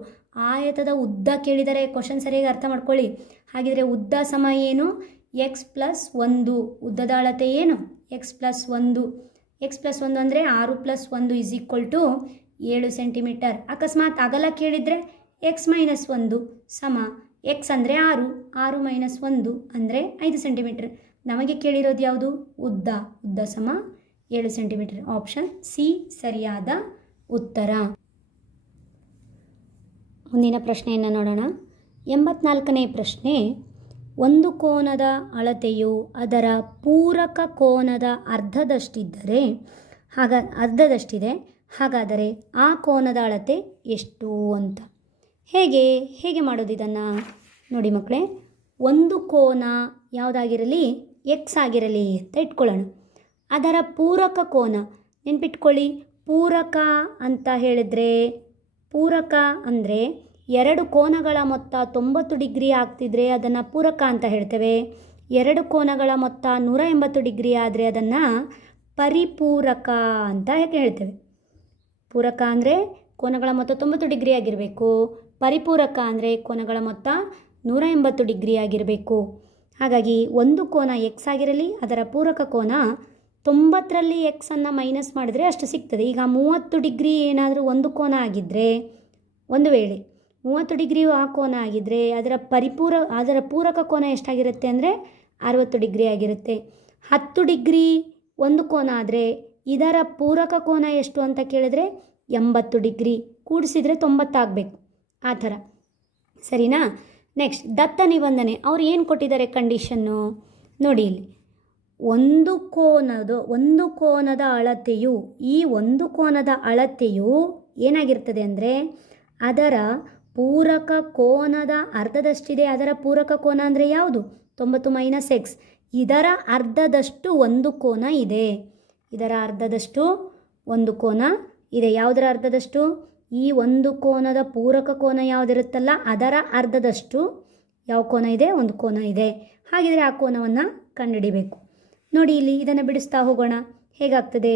ಆಯತದ ಉದ್ದ ಕೇಳಿದ್ದಾರೆ. ಕ್ವಶನ್ ಸರಿಯಾಗಿ ಅರ್ಥ ಮಾಡ್ಕೊಳ್ಳಿ. ಹಾಗಿದ್ರೆ ಉದ್ದ ಸಮ ಏನು? x+1. ಉದ್ದದ ಅಳತೆ ಏನು? x+1. x+1 ಅಂದರೆ 6 + 1 = 7 ಸೆಂಟಿಮೀಟರ್. ಅಕಸ್ಮಾತ್ ಅಗಲ ಕೇಳಿದರೆ x-1 ಸಮ x ಅಂದರೆ 6, 6 - 1 ಅಂದರೆ 5 ಸೆಂಟಿಮೀಟರ್. ನಮಗೆ ಕೇಳಿರೋದು ಯಾವುದು? ಉದ್ದ. ಉದ್ದ ಸಮ 7 ಸೆಂಟಿಮೀಟರ್. ಆಪ್ಷನ್ ಸಿ ಸರಿಯಾದ ಉತ್ತರ. ಮುಂದಿನ ಪ್ರಶ್ನೆಯನ್ನು ನೋಡೋಣ. 84ನೇ ಪ್ರಶ್ನೆ. ಒಂದು ಕೋನದ ಅಳತೆಯು ಅದರ ಪೂರಕ ಕೋನದ ಅರ್ಧದಷ್ಟಿದ್ದರೆ ಅರ್ಧದಷ್ಟಿದೆ, ಹಾಗಾದರೆ ಆ ಕೋನದ ಅಳತೆ ಎಷ್ಟು ಅಂತ. ಹೇಗೆ ಮಾಡೋದು ಇದನ್ನು ನೋಡಿ ಮಕ್ಕಳೇ. ಒಂದು ಕೋನ ಯಾವುದಾಗಿರಲಿ, ಎಕ್ಸ್ ಆಗಿರಲಿ ಅಂತ ಇಟ್ಕೊಳ್ಳೋಣ. ಅದರ ಪೂರಕ ಕೋನ ನೆನ್ಪಿಟ್ಕೊಳ್ಳಿ. ಪೂರಕ ಅಂತ ಹೇಳಿದರೆ, ಪೂರಕ ಅಂದರೆ ಎರಡು ಕೋನಗಳ ಮೊತ್ತ 90 ಡಿಗ್ರಿ ಆಗ್ತಿದ್ರೆ ಅದನ್ನು ಪೂರಕ ಅಂತ ಹೇಳ್ತೇವೆ. ಎರಡು ಕೋನಗಳ ಮೊತ್ತ 180 ಡಿಗ್ರಿ ಆದರೆ ಅದನ್ನು ಪರಿಪೂರಕ ಅಂತ ಹೇಳ್ತೇವೆ. ಪೂರಕ ಅಂದರೆ ಕೋನಗಳ ಮೊತ್ತ 90 ಡಿಗ್ರಿ ಆಗಿರಬೇಕು. ಪರಿಪೂರಕ ಅಂದರೆ ಕೋನಗಳ ಮೊತ್ತ 180 ಡಿಗ್ರಿ ಆಗಿರಬೇಕು. ಹಾಗಾಗಿ ಒಂದು ಕೋನ ಎಕ್ಸ್ ಆಗಿರಲಿ, ಅದರ ಪೂರಕ ಕೋನ 90ರಲ್ಲಿ ಎಕ್ಸನ್ನು ಮೈನಸ್ ಮಾಡಿದರೆ ಅಷ್ಟು ಸಿಗ್ತದೆ. ಈಗ 30 ಡಿಗ್ರಿ ಏನಾದರೂ ಒಂದು ಕೋನ ಆಗಿದ್ದರೆ, ಒಂದು ವೇಳೆ 30 ಡಿಗ್ರಿಯು ಆ ಕೋನ ಆಗಿದ್ದರೆ ಅದರ ಪೂರಕ ಕೋನ ಎಷ್ಟಾಗಿರುತ್ತೆ ಅಂದರೆ 60 ಡಿಗ್ರಿ ಆಗಿರುತ್ತೆ. 10 ಡಿಗ್ರಿ ಒಂದು ಕೋನ ಆದರೆ ಇದರ ಪೂರಕ ಕೋನ ಎಷ್ಟು ಅಂತ ಕೇಳಿದ್ರೆ 80 ಡಿಗ್ರಿ. ಕೂಡಿಸಿದರೆ 90 ಆಗಬೇಕು. ಆ ಥರ ಸರಿನಾ. ನೆಕ್ಸ್ಟ್ ದತ್ತ ನಿಬಂಧನೆ. ಅವ್ರು ಏನು ಕೊಟ್ಟಿದ್ದಾರೆ ಕಂಡೀಷನ್ನು ನೋಡಿ. ಇಲ್ಲಿ ಒಂದು ಕೋನದ ಅಳತೆಯು, ಈ ಒಂದು ಕೋನದ ಅಳತೆಯು ಏನಾಗಿರ್ತದೆ ಅಂದರೆ ಅದರ ಪೂರಕ ಕೋನದ ಅರ್ಧದಷ್ಟಿದೆ. ಅದರ ಪೂರಕ ಕೋನ ಅಂದರೆ ಯಾವುದು? 90 ಮೈನಸ್ ಎಕ್ಸ್. ಇದರ ಅರ್ಧದಷ್ಟು ಒಂದು ಕೋನ ಇದೆ. ಇದರ ಅರ್ಧದಷ್ಟು ಒಂದು ಕೋನ ಇದೆ. ಯಾವುದರ ಅರ್ಧದಷ್ಟು? ಈ ಒಂದು ಕೋನದ ಪೂರಕ ಕೋನ ಯಾವುದಿರುತ್ತಲ್ಲ ಅದರ ಅರ್ಧದಷ್ಟು ಯಾವ ಕೋನ ಇದೆ? ಒಂದು ಕೋನ ಇದೆ. ಹಾಗಿದ್ರೆ ಆ ಕೋನವನ್ನು ಕಂಡುಹಿಡಿಬೇಕು. ನೋಡಿ ಇಲ್ಲಿ ಇದನ್ನು ಬಿಡಿಸ್ತಾ ಹೋಗೋಣ. ಹೇಗಾಗ್ತದೆ?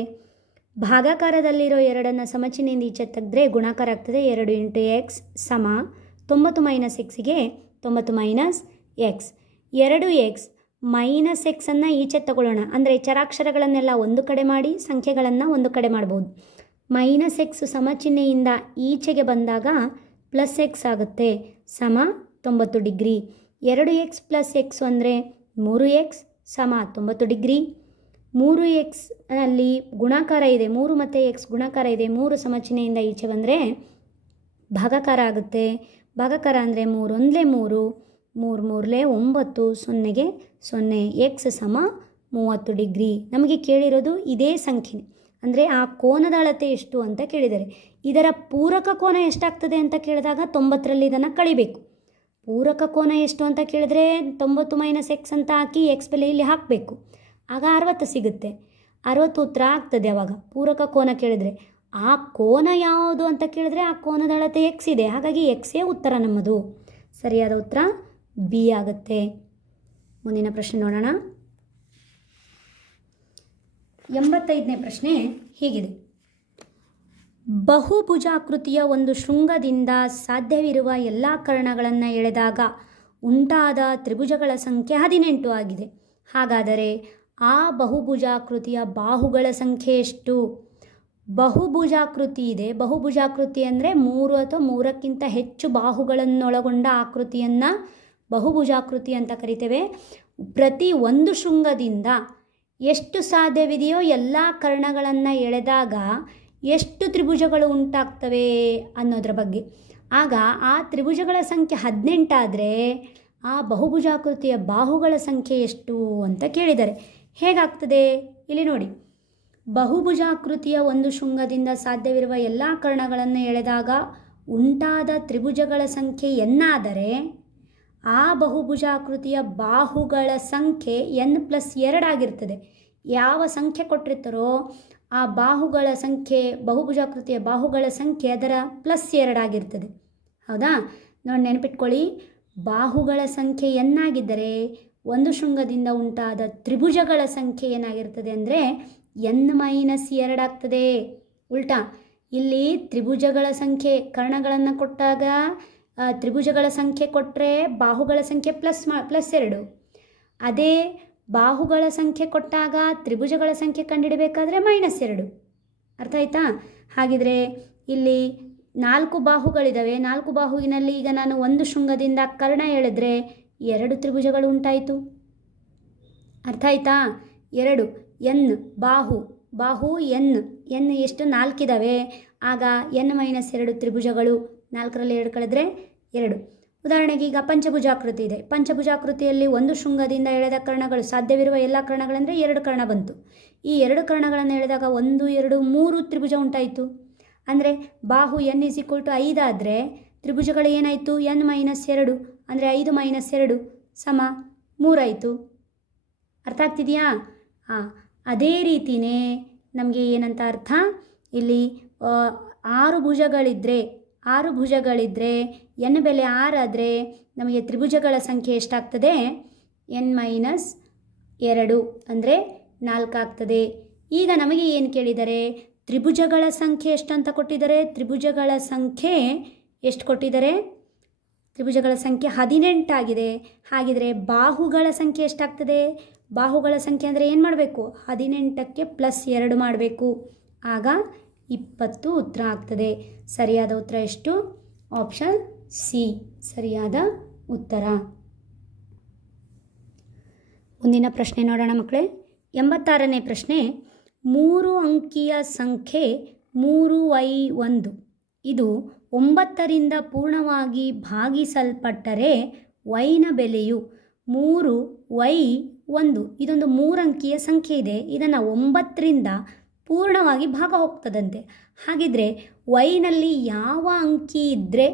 ಭಾಗಾಕಾರದಲ್ಲಿರೋ ಎರಡನ್ನು ಸಮಚಿಹ್ನೆಯಿಂದ ಈಚೆ ತೆಗೆದ್ರೆ ಗುಣಾಕಾರ ಆಗ್ತದೆ. 2 ಇಂಟು ಎಕ್ಸ್ ಸಮ 90 ಮೈನಸ್ ಎಕ್ಸಿಗೆ 90 ಮೈನಸ್ ಎಕ್ಸ್. 2x ಮೈನಸ್ ಎಕ್ಸನ್ನು ಈಚೆ ತಗೊಳ್ಳೋಣ. ಅಂದರೆ ಚರಾಕ್ಷರಗಳನ್ನೆಲ್ಲ ಒಂದು ಕಡೆ ಮಾಡಿ ಸಂಖ್ಯೆಗಳನ್ನು ಒಂದು ಕಡೆ ಮಾಡ್ಬೋದು. ಮೈನಸ್ ಎಕ್ಸ್ ಸಮಚಿಹ್ನೆಯಿಂದ ಈಚೆಗೆ ಬಂದಾಗ ಪ್ಲಸ್ ಎಕ್ಸ್ ಆಗುತ್ತೆ, ಸಮ 90 ಡಿಗ್ರಿ. 2x ಪ್ಲಸ್ ಎಕ್ಸ್ ಅಂದರೆ 3x ಸಮ 90 ಡಿಗ್ರಿ. 3x ಅಲ್ಲಿ ಗುಣಾಕಾರ ಇದೆ, 3 ಮತ್ತು ಎಕ್ಸ್ ಗುಣಾಕಾರ ಇದೆ. 3 ಸಮಚಿಹ್ನೆಯಿಂದ ಈಚೆ ಬಂದರೆ ಭಾಗಾಕಾರ ಆಗುತ್ತೆ. ಭಾಗಾಕಾರ ಅಂದರೆ 3 1 3, 3 3 9, 0 ಎಕ್ಸ್ ಸಮ 30 ಡಿಗ್ರಿ. ನಮಗೆ ಕೇಳಿರೋದು ಇದೇ ಸಂಖ್ಯೆ, ಅಂದರೆ ಆ ಕೋನದ ಅಳತೆ ಎಷ್ಟು ಅಂತ ಕೇಳಿದ್ದಾರೆ. ಇದರ ಪೂರಕ ಕೋನ ಎಷ್ಟಾಗ್ತದೆ ಅಂತ ಕೇಳಿದಾಗ 90ರಲ್ಲಿ ಇದನ್ನು ಕಳಿಬೇಕು. ಪೂರಕ ಕೋನ ಎಷ್ಟು ಅಂತ ಕೇಳಿದ್ರೆ 90 ಮೈನಸ್ ಎಕ್ಸ್ ಅಂತ ಹಾಕಿ ಎಕ್ಸ್ ಬೆಲೆ ಇಲ್ಲಿ ಹಾಕಬೇಕು. ಆಗ 60 ಸಿಗುತ್ತೆ. 60 ಉತ್ತರ ಆಗ್ತದೆ. ಅವಾಗ ಪೂರಕ ಕೋನ ಕೇಳಿದರೆ ಆ ಕೋನ ಯಾವುದು ಅಂತ ಕೇಳಿದ್ರೆ ಆ ಕೋನದ ಅಳತೆ ಎಕ್ಸ್ ಇದೆ. ಹಾಗಾಗಿ ಎಕ್ಸೇ ಉತ್ತರ ನಮ್ಮದು. ಸರಿಯಾದ ಉತ್ತರ ಬಿ ಆಗುತ್ತೆ. ಮುಂದಿನ ಪ್ರಶ್ನೆ ನೋಡೋಣ. 85ನೇ ಪ್ರಶ್ನೆ ಹೀಗಿದೆ. ಬಹುಭುಜಾಕೃತಿಯ ಒಂದು ಶೃಂಗದಿಂದ ಸಾಧ್ಯವಿರುವ ಎಲ್ಲ ಕರ್ಣಗಳನ್ನು ಎಳೆದಾಗ ಉಂಟಾದ ತ್ರಿಭುಜಗಳ ಸಂಖ್ಯೆ 18 ಆಗಿದೆ. ಹಾಗಾದರೆ ಆ ಬಹುಭುಜಾಕೃತಿಯ ಬಾಹುಗಳ ಸಂಖ್ಯೆ ಎಷ್ಟು? ಬಹುಭುಜಾಕೃತಿ ಇದೆ. ಬಹುಭುಜಾಕೃತಿ ಅಂದರೆ 3 ಅಥವಾ 3ಕ್ಕಿಂತ ಹೆಚ್ಚು ಬಾಹುಗಳನ್ನೊಳಗೊಂಡ ಆಕೃತಿಯನ್ನು ಬಹುಭುಜಾಕೃತಿ ಅಂತ ಕರಿತೇವೆ. ಪ್ರತಿ ಒಂದು ಶೃಂಗದಿಂದ ಎಷ್ಟು ಸಾಧ್ಯವಿದೆಯೋ ಎಲ್ಲ ಕರ್ಣಗಳನ್ನು ಎಳೆದಾಗ ಎಷ್ಟು ತ್ರಿಭುಜಗಳು ಉಂಟಾಗ್ತವೆ ಅನ್ನೋದ್ರ ಬಗ್ಗೆ. ಆಗ ಆ ತ್ರಿಭುಜಗಳ ಸಂಖ್ಯೆ 18 ಆದರೆ ಆ ಬಹುಭುಜಾಕೃತಿಯ ಬಾಹುಗಳ ಸಂಖ್ಯೆ ಎಷ್ಟು ಅಂತ ಕೇಳಿದ್ದಾರೆ. ಹೇಗಾಗ್ತದೆ ಇಲ್ಲಿ ನೋಡಿ. ಬಹುಭುಜಾಕೃತಿಯ ಒಂದು ಶೃಂಗದಿಂದ ಸಾಧ್ಯವಿರುವ ಎಲ್ಲ ಕರ್ಣಗಳನ್ನು ಎಳೆದಾಗ ಉಂಟಾದ ತ್ರಿಭುಜಗಳ ಸಂಖ್ಯೆ ಎನ್ನಾದರೆ ಆ ಬಹುಭುಜಾಕೃತಿಯ ಬಾಹುಗಳ ಸಂಖ್ಯೆ n+2 ಆಗಿರ್ತದೆ. ಯಾವ ಸಂಖ್ಯೆ ಕೊಟ್ಟಿರ್ತಾರೋ ಆ ಬಾಹುಗಳ ಸಂಖ್ಯೆ, ಬಹುಭುಜಾಕೃತಿಯ ಬಾಹುಗಳ ಸಂಖ್ಯೆ ಅದರ +2 ಆಗಿರ್ತದೆ. ಹೌದಾ? ನೋಡಿ ನೆನಪಿಟ್ಕೊಳ್ಳಿ. ಬಾಹುಗಳ ಸಂಖ್ಯೆ ಆಗಿದ್ದರೆ ಒಂದು ಶೃಂಗದಿಂದ ಉಂಟಾದ ತ್ರಿಭುಜಗಳ ಸಂಖ್ಯೆ ಏನಾಗಿರ್ತದೆ ಅಂದರೆ n-2 ಆಗ್ತದೆ. ಉಲ್ಟಾ ಇಲ್ಲಿ ತ್ರಿಭುಜಗಳ ಸಂಖ್ಯೆ, ಕರ್ಣಗಳನ್ನು ಕೊಟ್ಟಾಗ ತ್ರಿಭುಜಗಳ ಸಂಖ್ಯೆ ಕೊಟ್ಟರೆ ಬಾಹುಗಳ ಸಂಖ್ಯೆ +2. ಅದೇ ಬಾಹುಗಳ ಸಂಖ್ಯೆ ಕೊಟ್ಟಾಗ ತ್ರಿಭುಜಗಳ ಸಂಖ್ಯೆ ಕಂಡುಹಿಡಬೇಕಾದ್ರೆ -2. ಅರ್ಥ ಆಯ್ತಾ? ಹಾಗಿದ್ರೆ ಇಲ್ಲಿ 4 ಬಾಹುಗಳಿದ್ದಾವೆ. 4 ಬಾಹುವಿನಲ್ಲಿ ಈಗ ನಾನು ಒಂದು ಶೃಂಗದಿಂದ ಕರ್ಣ ಎಳೆದ್ರೆ 2 ತ್ರಿಭುಜಗಳು ಉಂಟಾಯಿತು. ಅರ್ಥ ಆಯ್ತಾ? 2 n ಬಾಹು n ಎಷ್ಟು? 4 ಇದ್ದಾವೆ. ಆಗ n-2 ತ್ರಿಭುಜಗಳು. 4ರಲ್ಲಿ 2 ಕಳೆದ್ರೆ 2. ಉದಾಹರಣೆಗೆ ಈಗ ಪಂಚಭುಜಾಕೃತಿ ಇದೆ. ಪಂಚಭುಜಾಕೃತಿಯಲ್ಲಿ ಒಂದು ಶೃಂಗದಿಂದ ಎಳೆದ ಕರ್ಣಗಳು, ಸಾಧ್ಯವಿರುವ ಎಲ್ಲ ಕರ್ಣಗಳಂದರೆ 2 ಕರ್ಣ ಬಂತು. ಈ 2 ಕರ್ಣಗಳನ್ನು ಎಳೆದಾಗ 1 2 3 ತ್ರಿಭುಜ ಉಂಟಾಯಿತು. ಅಂದರೆ ಬಾಹು n = 5 ಆದರೆ ತ್ರಿಭುಜಗಳು ಏನಾಯಿತು, n-2 ಅಂದರೆ 5 - 2 ಸಮ 3 ಆಯಿತು. ಅರ್ಥ ಆಗ್ತಿದೆಯಾ? ಅದೇ ರೀತಿಯೇ ನಮಗೆ ಏನಂತ ಅರ್ಥ, ಇಲ್ಲಿ 6 ಭುಜಗಳಿದ್ದರೆ n ಬೆಲೆ 6 ಆದರೆ ನಮಗೆ ತ್ರಿಭುಜಗಳ ಸಂಖ್ಯೆ ಎಷ್ಟಾಗ್ತದೆ, n-2 ಅಂದರೆ 4 ಆಗ್ತದೆ. ಈಗ ನಮಗೆ ಏನು ಕೇಳಿದರೆ, ತ್ರಿಭುಜಗಳ ಸಂಖ್ಯೆ ಎಷ್ಟಂತ ಕೊಟ್ಟಿದ್ದಾರೆ. ತ್ರಿಭುಜಗಳ ಸಂಖ್ಯೆ ಎಷ್ಟು ಕೊಟ್ಟಿದ್ದಾರೆ? ತ್ರಿಭುಜಗಳ ಸಂಖ್ಯೆ 18 ಆಗಿದೆ. ಹಾಗಿದ್ರೆ ಬಾಹುಗಳ ಸಂಖ್ಯೆ ಎಷ್ಟಾಗ್ತದೆ? ಬಾಹುಗಳ ಸಂಖ್ಯೆ ಅಂದರೆ ಏನು ಮಾಡಬೇಕು, 18ಕ್ಕೆ +2 ಮಾಡಬೇಕು. ಆಗ 20 ಉತ್ತರ ಆಗ್ತದೆ. ಸರಿಯಾದ ಉತ್ತರ ಎಷ್ಟು? ಆಪ್ಷನ್ ಸಿ ಸರಿಯಾದ ಉತ್ತರ. ಮುಂದಿನ ಪ್ರಶ್ನೆ ನೋಡೋಣ ಮಕ್ಕಳೇ. 86ನೇ ಪ್ರಶ್ನೆ. 3 ಅಂಕಿಯ ಸಂಖ್ಯೆ 3y1 ಇದು 9ರಿಂದ ಪೂರ್ಣವಾಗಿ ಭಾಗಿಸಲ್ಪಟ್ಟರೆ yನ ಬೆಲೆಯು 3y1. ಇದೊಂದು 3 ಅಂಕಿಯ ಸಂಖ್ಯೆ ಇದೆ. ಇದನ್ನು 9ರಿಂದ ಪೂರ್ಣವಾಗಿ ಭಾಗ ಹೋಗ್ತದಂತೆ. ಹಾಗಿದ್ರೆ yನಲ್ಲಿ ಯಾವ ಅಂಕಿ ಇದ್ದರೆ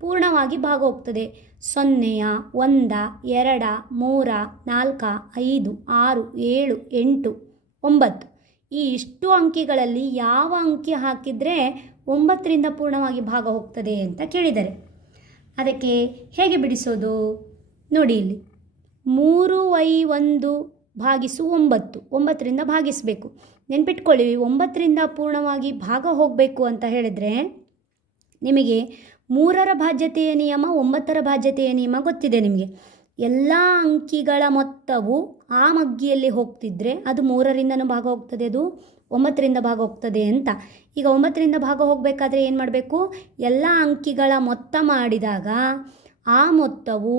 ಪೂರ್ಣವಾಗಿ ಭಾಗ ಹೋಗ್ತದೆ? 0, 1, 2, 3, 4, 5, 6, 7, 8, 9 ಈ ಇಷ್ಟು ಅಂಕಿಗಳಲ್ಲಿ ಯಾವ ಅಂಕಿ ಹಾಕಿದರೆ 9ರಿಂದ ಪೂರ್ಣವಾಗಿ ಭಾಗ ಹೋಗ್ತದೆ ಅಂತ ಕೇಳಿದ್ದಾರೆ. ಅದಕ್ಕೆ ಹೇಗೆ ಬಿಡಿಸೋದು ನೋಡಿ. ಇಲ್ಲಿ 3y1 ಭಾಗಿಸು 9, 9ರಿಂದ ಭಾಗಿಸಬೇಕು. ನೆನ್ಪಿಟ್ಕೊಳ್ಳಿ, 9ರಿಂದ ಪೂರ್ಣವಾಗಿ ಭಾಗ ಹೋಗಬೇಕು ಅಂತ ಹೇಳಿದರೆ ನಿಮಗೆ 3ರ ಭಾಜ್ಯತೆಯ ನಿಯಮ, 9ರ ಭಾಜ್ಯತೆಯ ನಿಯಮ ಗೊತ್ತಿದೆ ನಿಮಗೆ. ಎಲ್ಲ ಅಂಕಿಗಳ ಮೊತ್ತವು ಆ ಮಗ್ಗಿಯಲ್ಲಿ ಹೋಗ್ತಿದ್ರೆ ಅದು 3ರಿಂದನೂ ಭಾಗ ಹೋಗ್ತದೆ, ಅದು 9ರಿಂದ ಭಾಗ ಹೋಗ್ತದೆ ಅಂತ. ಈಗ 9ರಿಂದ ಭಾಗ ಹೋಗಬೇಕಾದ್ರೆ ಏನು ಮಾಡಬೇಕು? ಎಲ್ಲ ಅಂಕಿಗಳ ಮೊತ್ತ ಮಾಡಿದಾಗ ಆ ಮೊತ್ತವು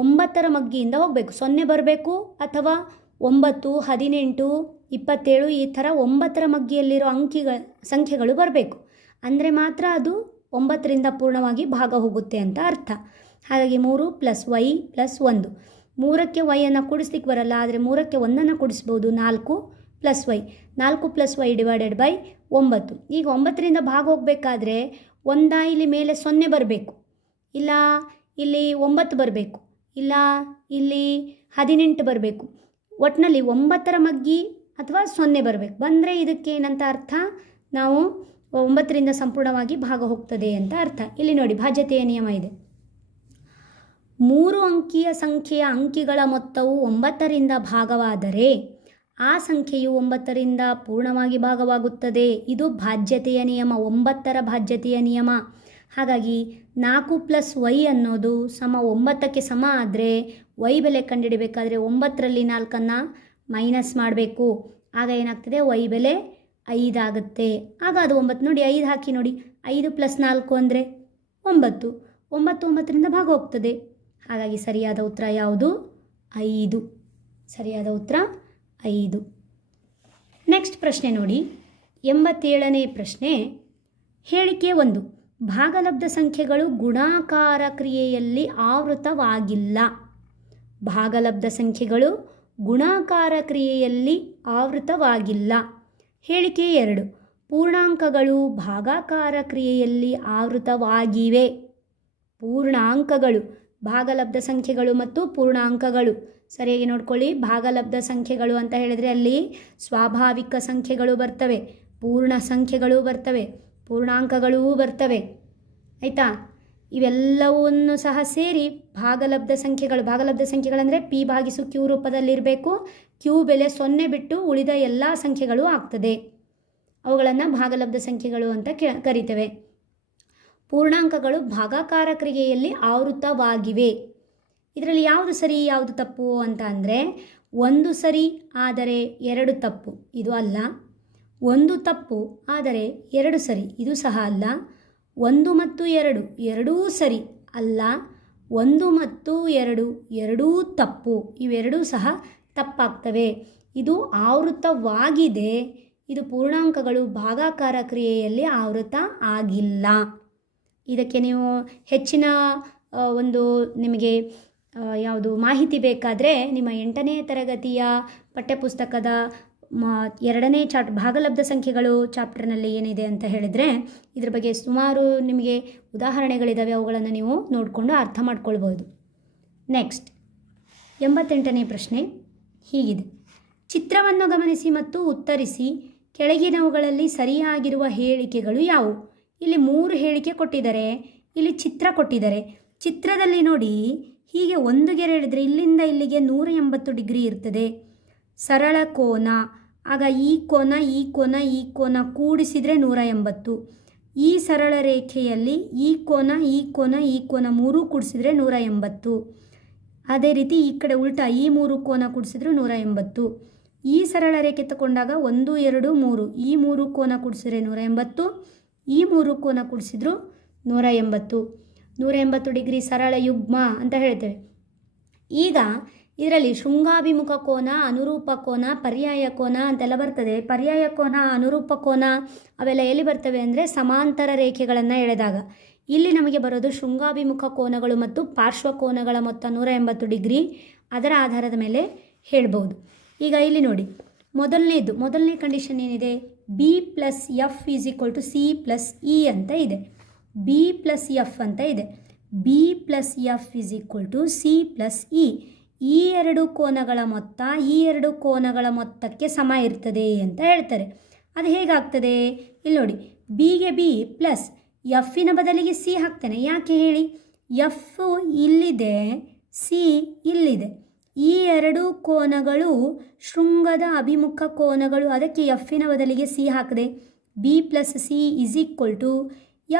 9ರ ಮಗ್ಗಿಯಿಂದ ಹೋಗಬೇಕು. 0 ಬರಬೇಕು ಅಥವಾ 9, 18, 27 ಈ ಥರ 9ರ ಮಗ್ಗಿಯಲ್ಲಿರೋ ಸಂಖ್ಯೆಗಳು ಬರಬೇಕು. ಅಂದರೆ ಮಾತ್ರ ಅದು 9ರಿಂದ ಪೂರ್ಣವಾಗಿ ಭಾಗ ಹೋಗುತ್ತೆ ಅಂತ ಅರ್ಥ. ಹಾಗಾಗಿ 3 + y + 1. 3ಕ್ಕೆ y ಕೂಡಿಸ್ಲಿಕ್ಕೆ ಬರಲ್ಲ, ಆದರೆ 3ಕ್ಕೆ 1 ಕೂಡಿಸ್ಬೋದು. 4 + y, 4 + y / 9. ಈಗ 9ರಿಂದ ಭಾಗ ಹೋಗಬೇಕಾದ್ರೆ ಇಲ್ಲಿ ಮೇಲೆ 0 ಬರಬೇಕು, ಇಲ್ಲ ಇಲ್ಲಿ 9 ಬರಬೇಕು, ಇಲ್ಲ ಇಲ್ಲಿ 18 ಬರಬೇಕು. ಒಟ್ಟಿನಲ್ಲಿ 9ರ ಮಗ್ಗಿ ಅಥವಾ 0 ಬರಬೇಕು. ಬಂದರೆ ಇದಕ್ಕೆ ಏನಂತ ಅರ್ಥ? ನಾವು 9ರಿಂದ ಸಂಪೂರ್ಣವಾಗಿ ಭಾಗ ಹೋಗ್ತದೆ ಅಂತ ಅರ್ಥ. ಇಲ್ಲಿ ನೋಡಿ, ಭಾಜ್ಯತೆಯ ನಿಯಮ ಇದೆ. 3 ಅಂಕಿಯ ಸಂಖ್ಯೆಯ ಅಂಕಿಗಳ ಮೊತ್ತವು 9ರಿಂದ ಭಾಗವಾದರೆ ಆ ಸಂಖ್ಯೆಯು 9ರಿಂದ ಪೂರ್ಣವಾಗಿ ಭಾಗವಾಗುತ್ತದೆ. ಇದು ಭಾಜ್ಯತೆಯ ನಿಯಮ, 9ರ ಭಾಜ್ಯತೆಯ ನಿಯಮ. ಹಾಗಾಗಿ 4 + y ಅನ್ನೋದು ಸಮ 9ಕ್ಕೆ ಸಮ ಆದರೆ y ಬೆಲೆ ಕಂಡುಹಿಡಬೇಕಾದ್ರೆ 9ರಲ್ಲಿ 4ಅನ್ನು ಮೈನಸ್ ಮಾಡಬೇಕು. ಆಗ ಏನಾಗ್ತದೆ? y ಬೆಲೆ 5 ಆಗುತ್ತೆ. ಆಗ ಅದು 9. ನೋಡಿ, 5 ಹಾಕಿ ನೋಡಿ. 5 + 4 ಅಂದರೆ 9. 9ರಿಂದ ಭಾಗ ಹೋಗ್ತದೆ. ಹಾಗಾಗಿ ಸರಿಯಾದ ಉತ್ತರ ಯಾವುದು? 5. ಸರಿಯಾದ ಉತ್ತರ 5. ನೆಕ್ಸ್ಟ್ ಪ್ರಶ್ನೆ ನೋಡಿ, 87ನೇ ಪ್ರಶ್ನೆ. ಹೇಳಿಕೆ 1. ಭಾಗಲಬ್ಧ ಸಂಖ್ಯೆಗಳು ಗುಣಾಕಾರ ಕ್ರಿಯೆಯಲ್ಲಿ ಆವೃತವಾಗಿಲ್ಲ. ಭಾಗಲಬ್ಧ ಸಂಖ್ಯೆಗಳು ಗುಣಾಕಾರ ಕ್ರಿಯೆಯಲ್ಲಿ ಆವೃತವಾಗಿಲ್ಲ. ಹೇಳಿಕೆ 2. ಪೂರ್ಣಾಂಕಗಳು ಭಾಗಾಕಾರ ಕ್ರಿಯೆಯಲ್ಲಿ ಆವೃತವಾಗಿವೆ. ಪೂರ್ಣಾಂಕಗಳು, ಭಾಗಲಬ್ಧ ಸಂಖ್ಯೆಗಳು ಮತ್ತು ಪೂರ್ಣಾಂಕಗಳು ಸರಿಯಾಗಿ ನೋಡ್ಕೊಳ್ಳಿ. ಭಾಗಲಬ್ಧ ಸಂಖ್ಯೆಗಳು ಅಂತ ಹೇಳಿದರೆ ಅಲ್ಲಿ ಸ್ವಾಭಾವಿಕ ಸಂಖ್ಯೆಗಳು ಬರ್ತವೆ, ಪೂರ್ಣ ಸಂಖ್ಯೆಗಳು ಬರ್ತವೆ, ಪೂರ್ಣಾಂಕಗಳೂ ಬರ್ತವೆ. ಆಯಿತಾ? ಇವೆಲ್ಲವನ್ನು ಸಹ ಸೇರಿ ಭಾಗಲಬ್ಧ ಸಂಖ್ಯೆಗಳು. ಭಾಗಲಬ್ಧ ಸಂಖ್ಯೆಗಳಂದರೆ p/q ರೂಪದಲ್ಲಿರಬೇಕು. q ಬೆಲೆ 0 ಬಿಟ್ಟು ಉಳಿದ ಎಲ್ಲ ಸಂಖ್ಯೆಗಳು ಆಗ್ತದೆ. ಅವುಗಳನ್ನು ಭಾಗಲಬ್ಧ ಸಂಖ್ಯೆಗಳು ಅಂತ ಕರಿತೇವೆ. ಪೂರ್ಣಾಂಕಗಳು ಭಾಗಾಕಾರ ಕ್ರಿಯೆಯಲ್ಲಿ ಆವೃತವಾಗಿವೆ. ಇದರಲ್ಲಿ ಯಾವುದು ಸರಿ ಯಾವುದು ತಪ್ಪು ಅಂತ ಅಂದರೆ, 1 ಸರಿ ಆದರೆ 2 ತಪ್ಪು, ಇದು ಅಲ್ಲ. 1 ತಪ್ಪು ಆದರೆ 2 ಸರಿ, ಇದು ಸಹ ಅಲ್ಲ. 1 ಮತ್ತು 2 ಎರಡೂ ಸರಿ ಅಲ್ಲ. 1 ಮತ್ತು 2 ಎರಡೂ ತಪ್ಪು, ಇವೆರಡೂ ಸಹ ತಪ್ಪಾಗ್ತವೆ. ಇದು ಆವೃತವಾಗಿದೆ. ಇದು ಪೂರ್ಣಾಂಕಗಳು ಭಾಗಾಕಾರ ಕ್ರಿಯೆಯಲ್ಲಿ ಆವೃತ ಆಗಿಲ್ಲ. ಇದಕ್ಕೆ ನೀವು ಹೆಚ್ಚಿನ ಒಂದು ನಿಮಗೆ ಯಾವುದು ಮಾಹಿತಿ ಬೇಕಾದರೆ ನಿಮ್ಮ 8ನೇ ತರಗತಿಯ ಪಠ್ಯಪುಸ್ತಕದ 2ನೇ ಭಾಗಲಬ್ಧ ಸಂಖ್ಯೆಗಳು ಚಾಪ್ಟರ್ನಲ್ಲಿ ಏನಿದೆ ಅಂತ ಹೇಳಿದರೆ ಇದ್ರ ಬಗ್ಗೆ ಸುಮಾರು ನಿಮಗೆ ಉದಾಹರಣೆಗಳಿದ್ದಾವೆ. ಅವುಗಳನ್ನು ನೀವು ನೋಡಿಕೊಂಡು ಅರ್ಥ ಮಾಡ್ಕೊಳ್ಬೋದು. ನೆಕ್ಸ್ಟ್ 88ನೇ ಪ್ರಶ್ನೆ ಹೀಗಿದೆ. ಚಿತ್ರವನ್ನು ಗಮನಿಸಿ ಮತ್ತು ಉತ್ತರಿಸಿ. ಕೆಳಗಿನವುಗಳಲ್ಲಿ ಸರಿಯಾಗಿರುವ ಹೇಳಿಕೆಗಳು ಯಾವುವು? ಇಲ್ಲಿ 3 ಹೇಳಿಕೆ ಕೊಟ್ಟಿದ್ದಾರೆ, ಇಲ್ಲಿ ಚಿತ್ರ ಕೊಟ್ಟಿದ್ದಾರೆ. ಚಿತ್ರದಲ್ಲಿ ನೋಡಿ, ಹೀಗೆ ಒಂದು ಗೆರೆ ಹೇಳಿದರೆ ಇಲ್ಲಿಂದ ಇಲ್ಲಿಗೆ 180 ಡಿಗ್ರಿ ಇರ್ತದೆ. ಸರಳ ಕೋನ, ಆಗ ಈ ಕೋನ ಈ ಕೋನ ಈ ಕೋನ ಕೂಡಿಸಿದರೆ 180. ಈ ಸರಳ ರೇಖೆಯಲ್ಲಿ ಈ ಕೋನ ಈ ಕೋನ ಈ ಕೋನ 3 ಕೂಡಿಸಿದರೆ 180. ಅದೇ ರೀತಿ ಈ ಕಡೆ ಉಲ್ಟಾ ಈ 3 ಕೋನ ಕೂಡಿಸಿದ್ರು 180. ಈ ಸರಳ ರೇಖೆ ತಗೊಂಡಾಗ 1 2 3 ಈ 3 ಕೋನ ಕೂಡಿಸಿದ್ರೆ 180, ಈ 3 ಕೋನ ಕೂಡಿಸಿದ್ರು 180. 180 ಡಿಗ್ರಿ ಸರಳ ಯುಗ್ಮ ಅಂತ ಹೇಳ್ತೇವೆ. ಈಗ ಇದರಲ್ಲಿ ಶೃಂಗಾಭಿಮುಖ ಕೋನ, ಅನುರೂಪ ಕೋನ, ಪರ್ಯಾಯ ಕೋನ ಅಂತೆಲ್ಲ ಬರ್ತದೆ. ಪರ್ಯಾಯ ಕೋನ, ಅನುರೂಪ ಕೋನ ಅವೆಲ್ಲ ಎಲ್ಲಿ ಬರ್ತವೆ ಅಂದರೆ ಸಮಾಂತರ ರೇಖೆಗಳನ್ನು ಎಳೆದಾಗ. ಇಲ್ಲಿ ನಮಗೆ ಬರೋದು ಶೃಂಗಾಭಿಮುಖ ಕೋನಗಳು ಮತ್ತು ಪಾರ್ಶ್ವಕೋನಗಳ ಮೊತ್ತ 180 ಡಿಗ್ರಿ. ಅದರ ಆಧಾರದ ಮೇಲೆ ಹೇಳ್ಬೋದು. ಈಗ ಇಲ್ಲಿ ನೋಡಿ, ಮೊದಲನೇ ಕಂಡೀಷನ್ ಏನಿದೆ? B plus f is equal to c plus e ಅಂತ ಇದೆ. ಬಿ ಪ್ಲಸ್ ಎಫ್ ಅಂತ ಇದೆ. B plus f is equal to c plus e. ಈ 2 ಕೋನಗಳ ಮೊತ್ತ ಈ 2 ಕೋನಗಳ ಮೊತ್ತಕ್ಕೆ ಸಮ ಇರ್ತದೆ ಅಂತ ಹೇಳ್ತಾರೆ. ಅದು ಹೇಗಾಗ್ತದೆ? ಇಲ್ಲಿ ನೋಡಿ, ಬಿಗೆ ಬಿ ಪ್ಲಸ್ ಎಫ್ಫಿನ ಬದಲಿಗೆ ಸಿ ಹಾಕ್ತೇನೆ. ಯಾಕೆ ಹೇಳಿ? ಎಫ್ ಇಲ್ಲಿದೆ, ಸಿ ಇಲ್ಲಿದೆ. ಈ 2 ಕೋನಗಳು ಶೃಂಗದ ಅಭಿಮುಖ ಕೋನಗಳು. ಅದಕ್ಕೆ ಎಫ್ಫಿನ ಬದಲಿಗೆ ಸಿ ಹಾಕಿದೆ. B plus c is equal to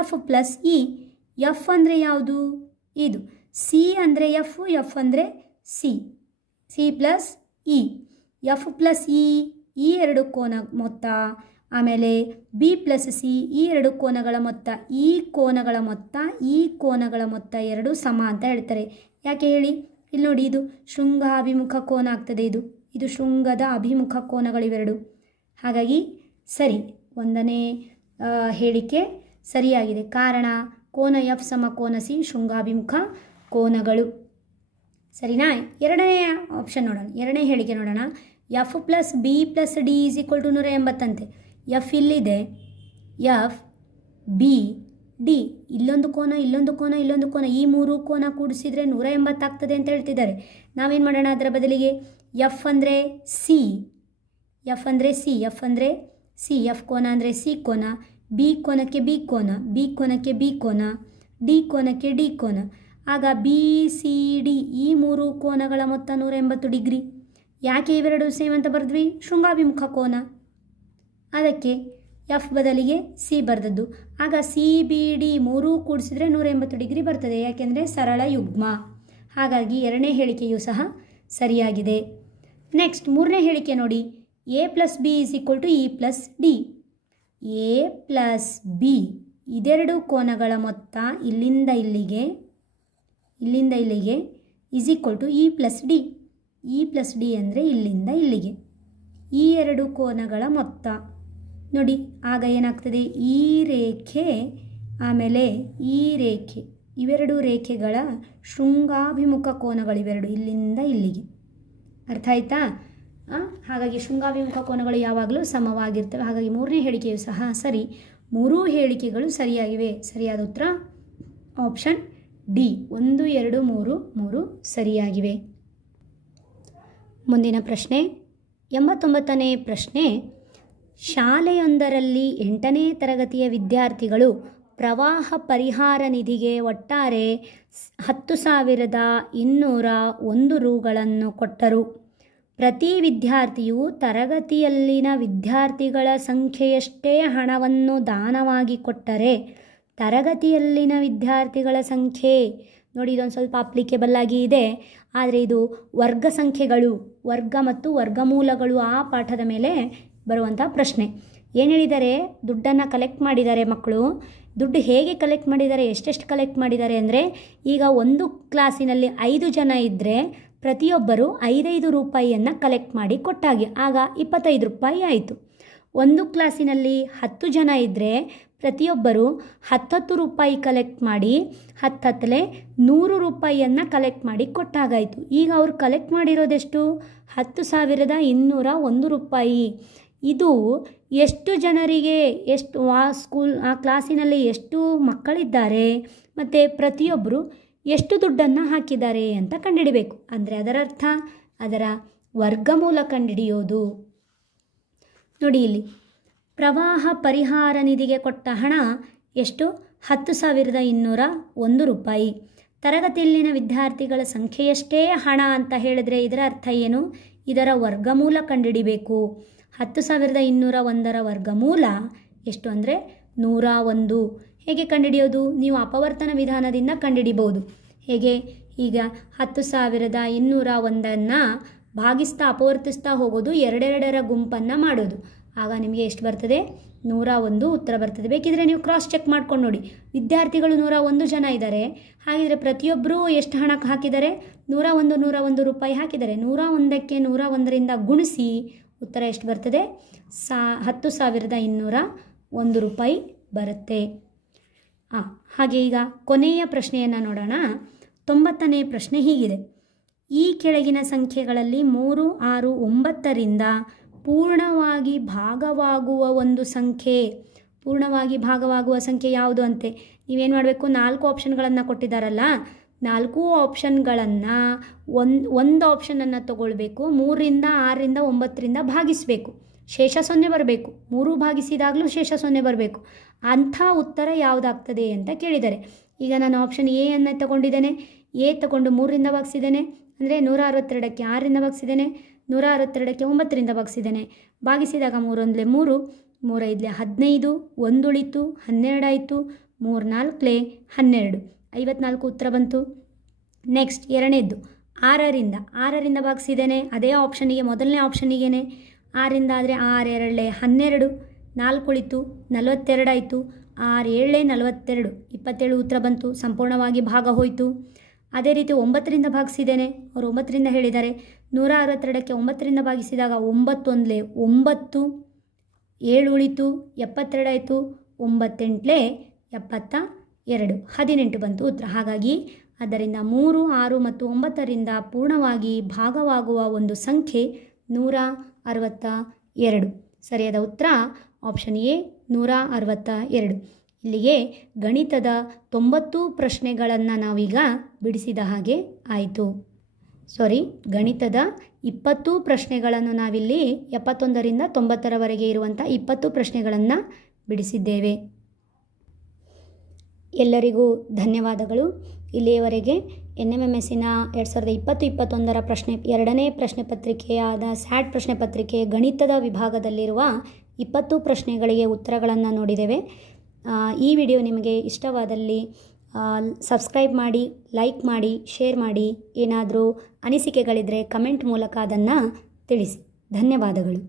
f plus e. F ಅಂದರೆ ಯಾವುದು? ಇದು. ಸಿ ಅಂದರೆ ಎಫ್, ಎಫ್ ಅಂದರೆ c. C plus e. F plus e ಈ 2 ಕೋನ ಮೊತ್ತ, ಆಮೇಲೆ ಬಿ ಪ್ಲಸ್ ಸಿ ಈ 2 ಕೋನಗಳ ಮೊತ್ತ. ಈ ಕೋನಗಳ ಮೊತ್ತ ಈ ಕೋನಗಳ ಮೊತ್ತ 2 ಸಮ ಅಂತ ಹೇಳ್ತಾರೆ. ಯಾಕೆ ಹೇಳಿ? ಇಲ್ಲಿ ನೋಡಿ, ಇದು ಶೃಂಗ ಅಭಿಮುಖ ಕೋನ ಆಗ್ತದೆ. ಇದು ಶೃಂಗದ ಅಭಿಮುಖ ಕೋನಗಳಿವೆರಡು. ಹಾಗಾಗಿ ಸರಿ, 1ನೇ ಹೇಳಿಕೆ ಸರಿಯಾಗಿದೆ. ಕಾರಣ ಕೋನ ಎಫ್ ಸಮ ಕೋನ ಸಿ ಶೃಂಗಾಭಿಮುಖ ಕೋನಗಳು. ಸರಿನಾ? 2ನೇ ಆಪ್ಷನ್ ನೋಡೋಣ, 2ನೇ ಹೇಳಿಕೆ ನೋಡೋಣ. F plus b plus d is equal to 180 ಅಂತೆ. ಎಫ್ ಇಲ್ಲಿದೆ, ಎಫ್ ಬಿ ಡಿ, ಇಲ್ಲೊಂದು ಕೋನ ಇಲ್ಲೊಂದು ಕೋನ ಇಲ್ಲೊಂದು ಕೋನ, ಈ 3 ಕೋನ ಕೂಡಿಸಿದರೆ 180 ಆಗ್ತದೆ ಅಂತ ಹೇಳ್ತಿದ್ದಾರೆ. ನಾವೇನು ಮಾಡೋಣ? ಅದರ ಬದಲಿಗೆ ಎಫ್ ಅಂದರೆ ಸಿ, ಎಫ್ ಅಂದರೆ ಸಿ, ಎಫ್ ಅಂದರೆ ಸಿ, ಎಫ್ ಕೋನ ಅಂದರೆ ಸಿ ಕೋನ, ಬಿ ಕೋನಕ್ಕೆ ಬಿ ಕೋನ, ಬಿ ಕೋನಕ್ಕೆ ಬಿ ಕೋನ, ಡಿ ಕೋನಕ್ಕೆ ಡಿ ಕೋನ. ಆಗ ಬಿ ಸಿ ಡಿ ಈ 3 ಕೋನಗಳ ಮೊತ್ತ 180 ಡಿಗ್ರಿ. ಯಾಕೆ ಇವೆರಡು ಸೇಮ್ ಅಂತ ಬರೆದ್ವಿ? ಶೃಂಗಾಭಿಮುಖ ಕೋನ. ಅದಕ್ಕೆ ಎಫ್ ಬದಲಿಗೆ ಸಿ ಬರೆದದ್ದು. ಆಗ ಸಿ ಬಿ ಡಿ 3 ಕೂಡಿಸಿದ್ರೆ 180 ಡಿಗ್ರಿ ಬರ್ತದೆ. ಯಾಕೆಂದರೆ ಸರಳ ಯುಗ್ಮ. ಹಾಗಾಗಿ 2ನೇ ಹೇಳಿಕೆಯೂ ಸಹ ಸರಿಯಾಗಿದೆ. ನೆಕ್ಸ್ಟ್ 3ನೇ ಹೇಳಿಕೆ ನೋಡಿ. A plus b is equal to e plus d. A plus b ಇದೆರಡು ಕೋನಗಳ ಮೊತ್ತ ಇಲ್ಲಿಂದ ಇಲ್ಲಿಗೆ is equal to e plus d. E plus d ಅಂದರೆ ಇಲ್ಲಿಂದ ಇಲ್ಲಿಗೆ ಈ 2 ಕೋನಗಳ ಮೊತ್ತ ನೋಡಿ. ಆಗ ಏನಾಗ್ತದೆ? ಈ ರೇಖೆ ಆಮೇಲೆ ಈ ರೇಖೆ, ಇವೆರಡು ರೇಖೆಗಳ ಶೃಂಗಾಭಿಮುಖ ಕೋನಗಳಿವೆರಡು ಇಲ್ಲಿಂದ ಇಲ್ಲಿಗೆ. ಅರ್ಥ ಆಯ್ತಾ? ಹಾಗಾಗಿ ಶೃಂಗಾಭಿಮುಖ ಕೋನಗಳು ಯಾವಾಗಲೂ ಸಮವಾಗಿರ್ತವೆ. ಹಾಗಾಗಿ 3ನೇ ಹೇಳಿಕೆಯು ಸಹ ಸರಿ. 3 ಹೇಳಿಕೆಗಳು ಸರಿಯಾಗಿವೆ. ಸರಿಯಾದ ಉತ್ತರ ಆಪ್ಷನ್ ಡಿ. 1 2 3 3 ಸರಿಯಾಗಿವೆ. ಮುಂದಿನ ಪ್ರಶ್ನೆ 89ನೇ ಪ್ರಶ್ನೆ. ಶಾಲೆಯೊಂದರಲ್ಲಿ 8ನೇ ತರಗತಿಯ ವಿದ್ಯಾರ್ಥಿಗಳು ಪ್ರವಾಹ ಪರಿಹಾರ ನಿಧಿಗೆ ಒಟ್ಟಾರೆ 10,201 ರೂಗಳನ್ನು ಕೊಟ್ಟರು. ಪ್ರತಿ ವಿದ್ಯಾರ್ಥಿಯು ತರಗತಿಯಲ್ಲಿನ ವಿದ್ಯಾರ್ಥಿಗಳ ಸಂಖ್ಯೆಯಷ್ಟೇ ಹಣವನ್ನು ದಾನವಾಗಿ ಕೊಟ್ಟರೆ ತರಗತಿಯಲ್ಲಿನ ವಿದ್ಯಾರ್ಥಿಗಳ ಸಂಖ್ಯೆ ನೋಡಿ, ಇದೊಂದು ಸ್ವಲ್ಪ ಅಪ್ಲಿಕೇಬಲ್ ಆಗಿ ಇದೆ. ಆದರೆ ಇದು ವರ್ಗ ಸಂಖ್ಯೆಗಳು, ವರ್ಗ ಮತ್ತು ವರ್ಗಮೂಲಗಳು ಆ ಪಾಠದ ಮೇಲೆ ಬರುವಂಥ ಪ್ರಶ್ನೆ. ಏನು ಹೇಳಿದ್ದಾರೆ? ದುಡ್ಡನ್ನು ಕಲೆಕ್ಟ್ ಮಾಡಿದ್ದಾರೆ ಮಕ್ಕಳು. ದುಡ್ಡು ಹೇಗೆ ಕಲೆಕ್ಟ್ ಮಾಡಿದ್ದಾರೆ, ಎಷ್ಟೆಷ್ಟು ಕಲೆಕ್ಟ್ ಮಾಡಿದ್ದಾರೆ ಅಂದರೆ, ಈಗ ಒಂದು ಕ್ಲಾಸಿನಲ್ಲಿ 5 ಜನ ಇದ್ದರೆ ಪ್ರತಿಯೊಬ್ಬರು 5 ರೂಪಾಯಿಯನ್ನು ಕಲೆಕ್ಟ್ ಮಾಡಿ ಕೊಟ್ಟಾಗೆ ಆಗ 25 ರೂಪಾಯಿ ಆಯಿತು. ಒಂದು ಕ್ಲಾಸಿನಲ್ಲಿ 10 ಜನ ಇದ್ದರೆ ಪ್ರತಿಯೊಬ್ಬರು 10 ರೂಪಾಯಿ ಕಲೆಕ್ಟ್ ಮಾಡಿ 10 100 ರೂಪಾಯಿಯನ್ನು ಕಲೆಕ್ಟ್ ಮಾಡಿ ಕೊಟ್ಟಾಗಾಯಿತು. ಈಗ ಅವರು ಕಲೆಕ್ಟ್ ಮಾಡಿರೋದೆಷ್ಟು? 10,201 ರೂಪಾಯಿ. ಇದು ಎಷ್ಟು ಜನರಿಗೆ, ಎಷ್ಟು ಆ ಕ್ಲಾಸಿನಲ್ಲಿ ಎಷ್ಟು ಮಕ್ಕಳಿದ್ದಾರೆ ಮತ್ತು ಪ್ರತಿಯೊಬ್ಬರು ಎಷ್ಟು ದುಡ್ಡನ್ನು ಹಾಕಿದ್ದಾರೆ ಅಂತ ಕಂಡುಹಿಡಿಬೇಕು. ಅಂದರೆ ಅದರ ಅರ್ಥ ಅದರ ವರ್ಗಮೂಲ ಕಂಡುಹಿಡಿಯೋದು. ನೋಡಿ ಇಲ್ಲಿ ಪ್ರವಾಹ ಪರಿಹಾರ ನಿಧಿಗೆ ಕೊಟ್ಟ ಹಣ ಎಷ್ಟು? 10,201 ರೂಪಾಯಿ. ತರಗತಿಯಲ್ಲಿನ ವಿದ್ಯಾರ್ಥಿಗಳ ಸಂಖ್ಯೆಯಷ್ಟೇ ಹಣ ಅಂತ ಹೇಳಿದ್ರೆ ಇದರ ಅರ್ಥ ಏನು? ಇದರ ವರ್ಗಮೂಲ ಕಂಡುಹಿಡಿಬೇಕು. 10,201ರ ವರ್ಗಮೂಲ ಎಷ್ಟು ಅಂದರೆ 101. ಹೇಗೆ ಕಂಡುಹಿಡಿಯೋದು? ನೀವು ಅಪವರ್ತನ ವಿಧಾನದಿಂದ ಕಂಡುಹಿಡಿಬೋದು. ಹೇಗೆ? ಈಗ 10,201ನ್ನು ಭಾಗಿಸ್ತಾ ಅಪವರ್ತಿಸ್ತಾ ಹೋಗೋದು, ಎರಡೆರಡರ ಗುಂಪನ್ನು ಮಾಡೋದು. ಆಗ ನಿಮಗೆ ಎಷ್ಟು ಬರ್ತದೆ? 101 ಉತ್ತರ ಬರ್ತದೆ. ಬೇಕಿದ್ರೆ ನೀವು ಕ್ರಾಸ್ ಚೆಕ್ ಮಾಡ್ಕೊಂಡು ನೋಡಿ. ವಿದ್ಯಾರ್ಥಿಗಳು 101 ಜನ ಇದ್ದಾರೆ. ಹಾಗಿದ್ರೆ ಪ್ರತಿಯೊಬ್ಬರೂ ಎಷ್ಟು ಹಣ ಹಾಕಿದ್ದಾರೆ? 101 ರೂಪಾಯಿ ಹಾಕಿದ್ದಾರೆ. 101ಕ್ಕೆ 101ರಿಂದ ಗುಣಿಸಿ ಉತ್ತರ ಎಷ್ಟು ಬರ್ತದೆ? 10,201 ರೂಪಾಯಿ ಬರುತ್ತೆ. ಹಾಗೆ ಈಗ ಕೊನೆಯ ಪ್ರಶ್ನೆಯನ್ನು ನೋಡೋಣ. 90ನೇ ಪ್ರಶ್ನೆ ಹೀಗಿದೆ. ಈ ಕೆಳಗಿನ ಸಂಖ್ಯೆಗಳಲ್ಲಿ 3, 6, 9ರಿಂದ ಪೂರ್ಣವಾಗಿ ಭಾಗವಾಗುವ ಒಂದು ಸಂಖ್ಯೆ. ಪೂರ್ಣವಾಗಿ ಭಾಗವಾಗುವ ಸಂಖ್ಯೆ ಯಾವುದು ಅಂತೆ? ನೀವೇನು ಮಾಡಬೇಕು? 4 ಆಪ್ಷನ್ಗಳನ್ನು ಕೊಟ್ಟಿದ್ದಾರಲ್ಲ, 4 ಆಪ್ಷನ್ಗಳನ್ನು ಒಂದು ಆಪ್ಷನನ್ನು ತಗೊಳ್ಬೇಕು. 3ರಿಂದ 6ರಿಂದ 9ರಿಂದ ಭಾಗಿಸಬೇಕು. ಶೇಷ 0 ಬರಬೇಕು. 3 ಭಾಗಿಸಿದಾಗಲೂ ಶೇಷ 0 ಬರಬೇಕು. ಅಂಥ ಉತ್ತರ ಯಾವುದಾಗ್ತದೆ ಅಂತ ಕೇಳಿದ್ದಾರೆ. ಈಗ ನಾನು ಆಪ್ಷನ್ ಎ ಅನ್ನು ತಗೊಂಡಿದ್ದೇನೆ. ಎ ತಗೊಂಡು 3ರಿಂದ ಭಾಗಿಸಿದ್ದೇನೆ, ಅಂದರೆ 162ಕ್ಕೆ 6ರಿಂದ ಭಾಗಿಸಿದ್ದೇನೆ, 162ಕ್ಕೆ 9ರಿಂದ ಭಾಗಿಸಿದ್ದೇನೆ. ಭಾಗಿಸಿದಾಗ 3 1 3, 3 5 15, 1 ಉಳಿತು 12 ಆಯಿತು, 3 4 12, 54 ಉತ್ತರ ಬಂತು. ನೆಕ್ಸ್ಟ್ ಎರಡನೇದ್ದು 6ರಿಂದ ಭಾಗಿಸಿದ್ದೇನೆ. ಅದೇ ಆಪ್ಷನಿಗೆ, ಮೊದಲನೇ ಆಪ್ಷನಿಗೇನೆ 6ರಿಂದ ಆದರೆ 6 2 12, 4 ಉಳಿತು 42 ಆಯಿತು, 6 7 42, 27 ಉತ್ತರ ಬಂತು. ಸಂಪೂರ್ಣವಾಗಿ ಭಾಗ ಹೋಯಿತು. ಅದೇ ರೀತಿ 9ರಿಂದ ಭಾಗಿಸಿದ್ದೇನೆ. ಅವರು 9ರಿಂದ ಹೇಳಿದ್ದಾರೆ. 162ಕ್ಕೆ 9ರಿಂದ ಭಾಗಿಸಿದಾಗ 9 1 9, 7 ಉಳಿತು 72 ಆಯಿತು, 9 8 72, 18 ಬಂತು ಉತ್ತರ. ಹಾಗಾಗಿ ಅದರಿಂದ 3, 6 ಮತ್ತು 9ರಿಂದ ಪೂರ್ಣವಾಗಿ ಭಾಗವಾಗುವ ಒಂದು ಸಂಖ್ಯೆ 162. ಸರಿಯಾದ ಉತ್ತರ ಆಪ್ಷನ್ ಎ 162. ಇಲ್ಲಿಗೆ ಗಣಿತದ 90 ಪ್ರಶ್ನೆಗಳನ್ನು ನಾವೀಗ ಬಿಡಿಸಿದ ಹಾಗೆ ಆಯಿತು. ಗಣಿತದ 20 ಪ್ರಶ್ನೆಗಳನ್ನು ನಾವಿಲ್ಲಿ 71ರಿಂದ 90ರವರೆಗೆ ಇರುವಂಥ 20 ಪ್ರಶ್ನೆಗಳನ್ನು ಬಿಡಿಸಿದ್ದೇವೆ. ಎಲ್ಲರಿಗೂ ಧನ್ಯವಾದಗಳು. ಇಲ್ಲಿಯವರೆಗೆ NMMSನ 2020-21ರ ಎರಡನೇ ಪ್ರಶ್ನೆ ಪತ್ರಿಕೆಯಾದ ಸ್ಯಾಟ್ ಪ್ರಶ್ನೆ ಪತ್ರಿಕೆ ಗಣಿತದ ವಿಭಾಗದಲ್ಲಿರುವ 20 ಪ್ರಶ್ನೆಗಳಿಗೆ ಉತ್ತರಗಳನ್ನು ನೋಡಿದ್ದೇವೆ. ಈ ವಿಡಿಯೋ ನಿಮಗೆ ಇಷ್ಟವಾದಲ್ಲಿ ಸಬ್ಸ್ಕ್ರೈಬ್ ಮಾಡಿ, ಲೈಕ್ ಮಾಡಿ, ಶೇರ್ ಮಾಡಿ. ಏನಾದರೂ ಅನಿಸಿಕೆಗಳಿದ್ದರೆ ಕಮೆಂಟ್ ಮೂಲಕ ಅದನ್ನು ತಿಳಿಸಿ. ಧನ್ಯವಾದಗಳು.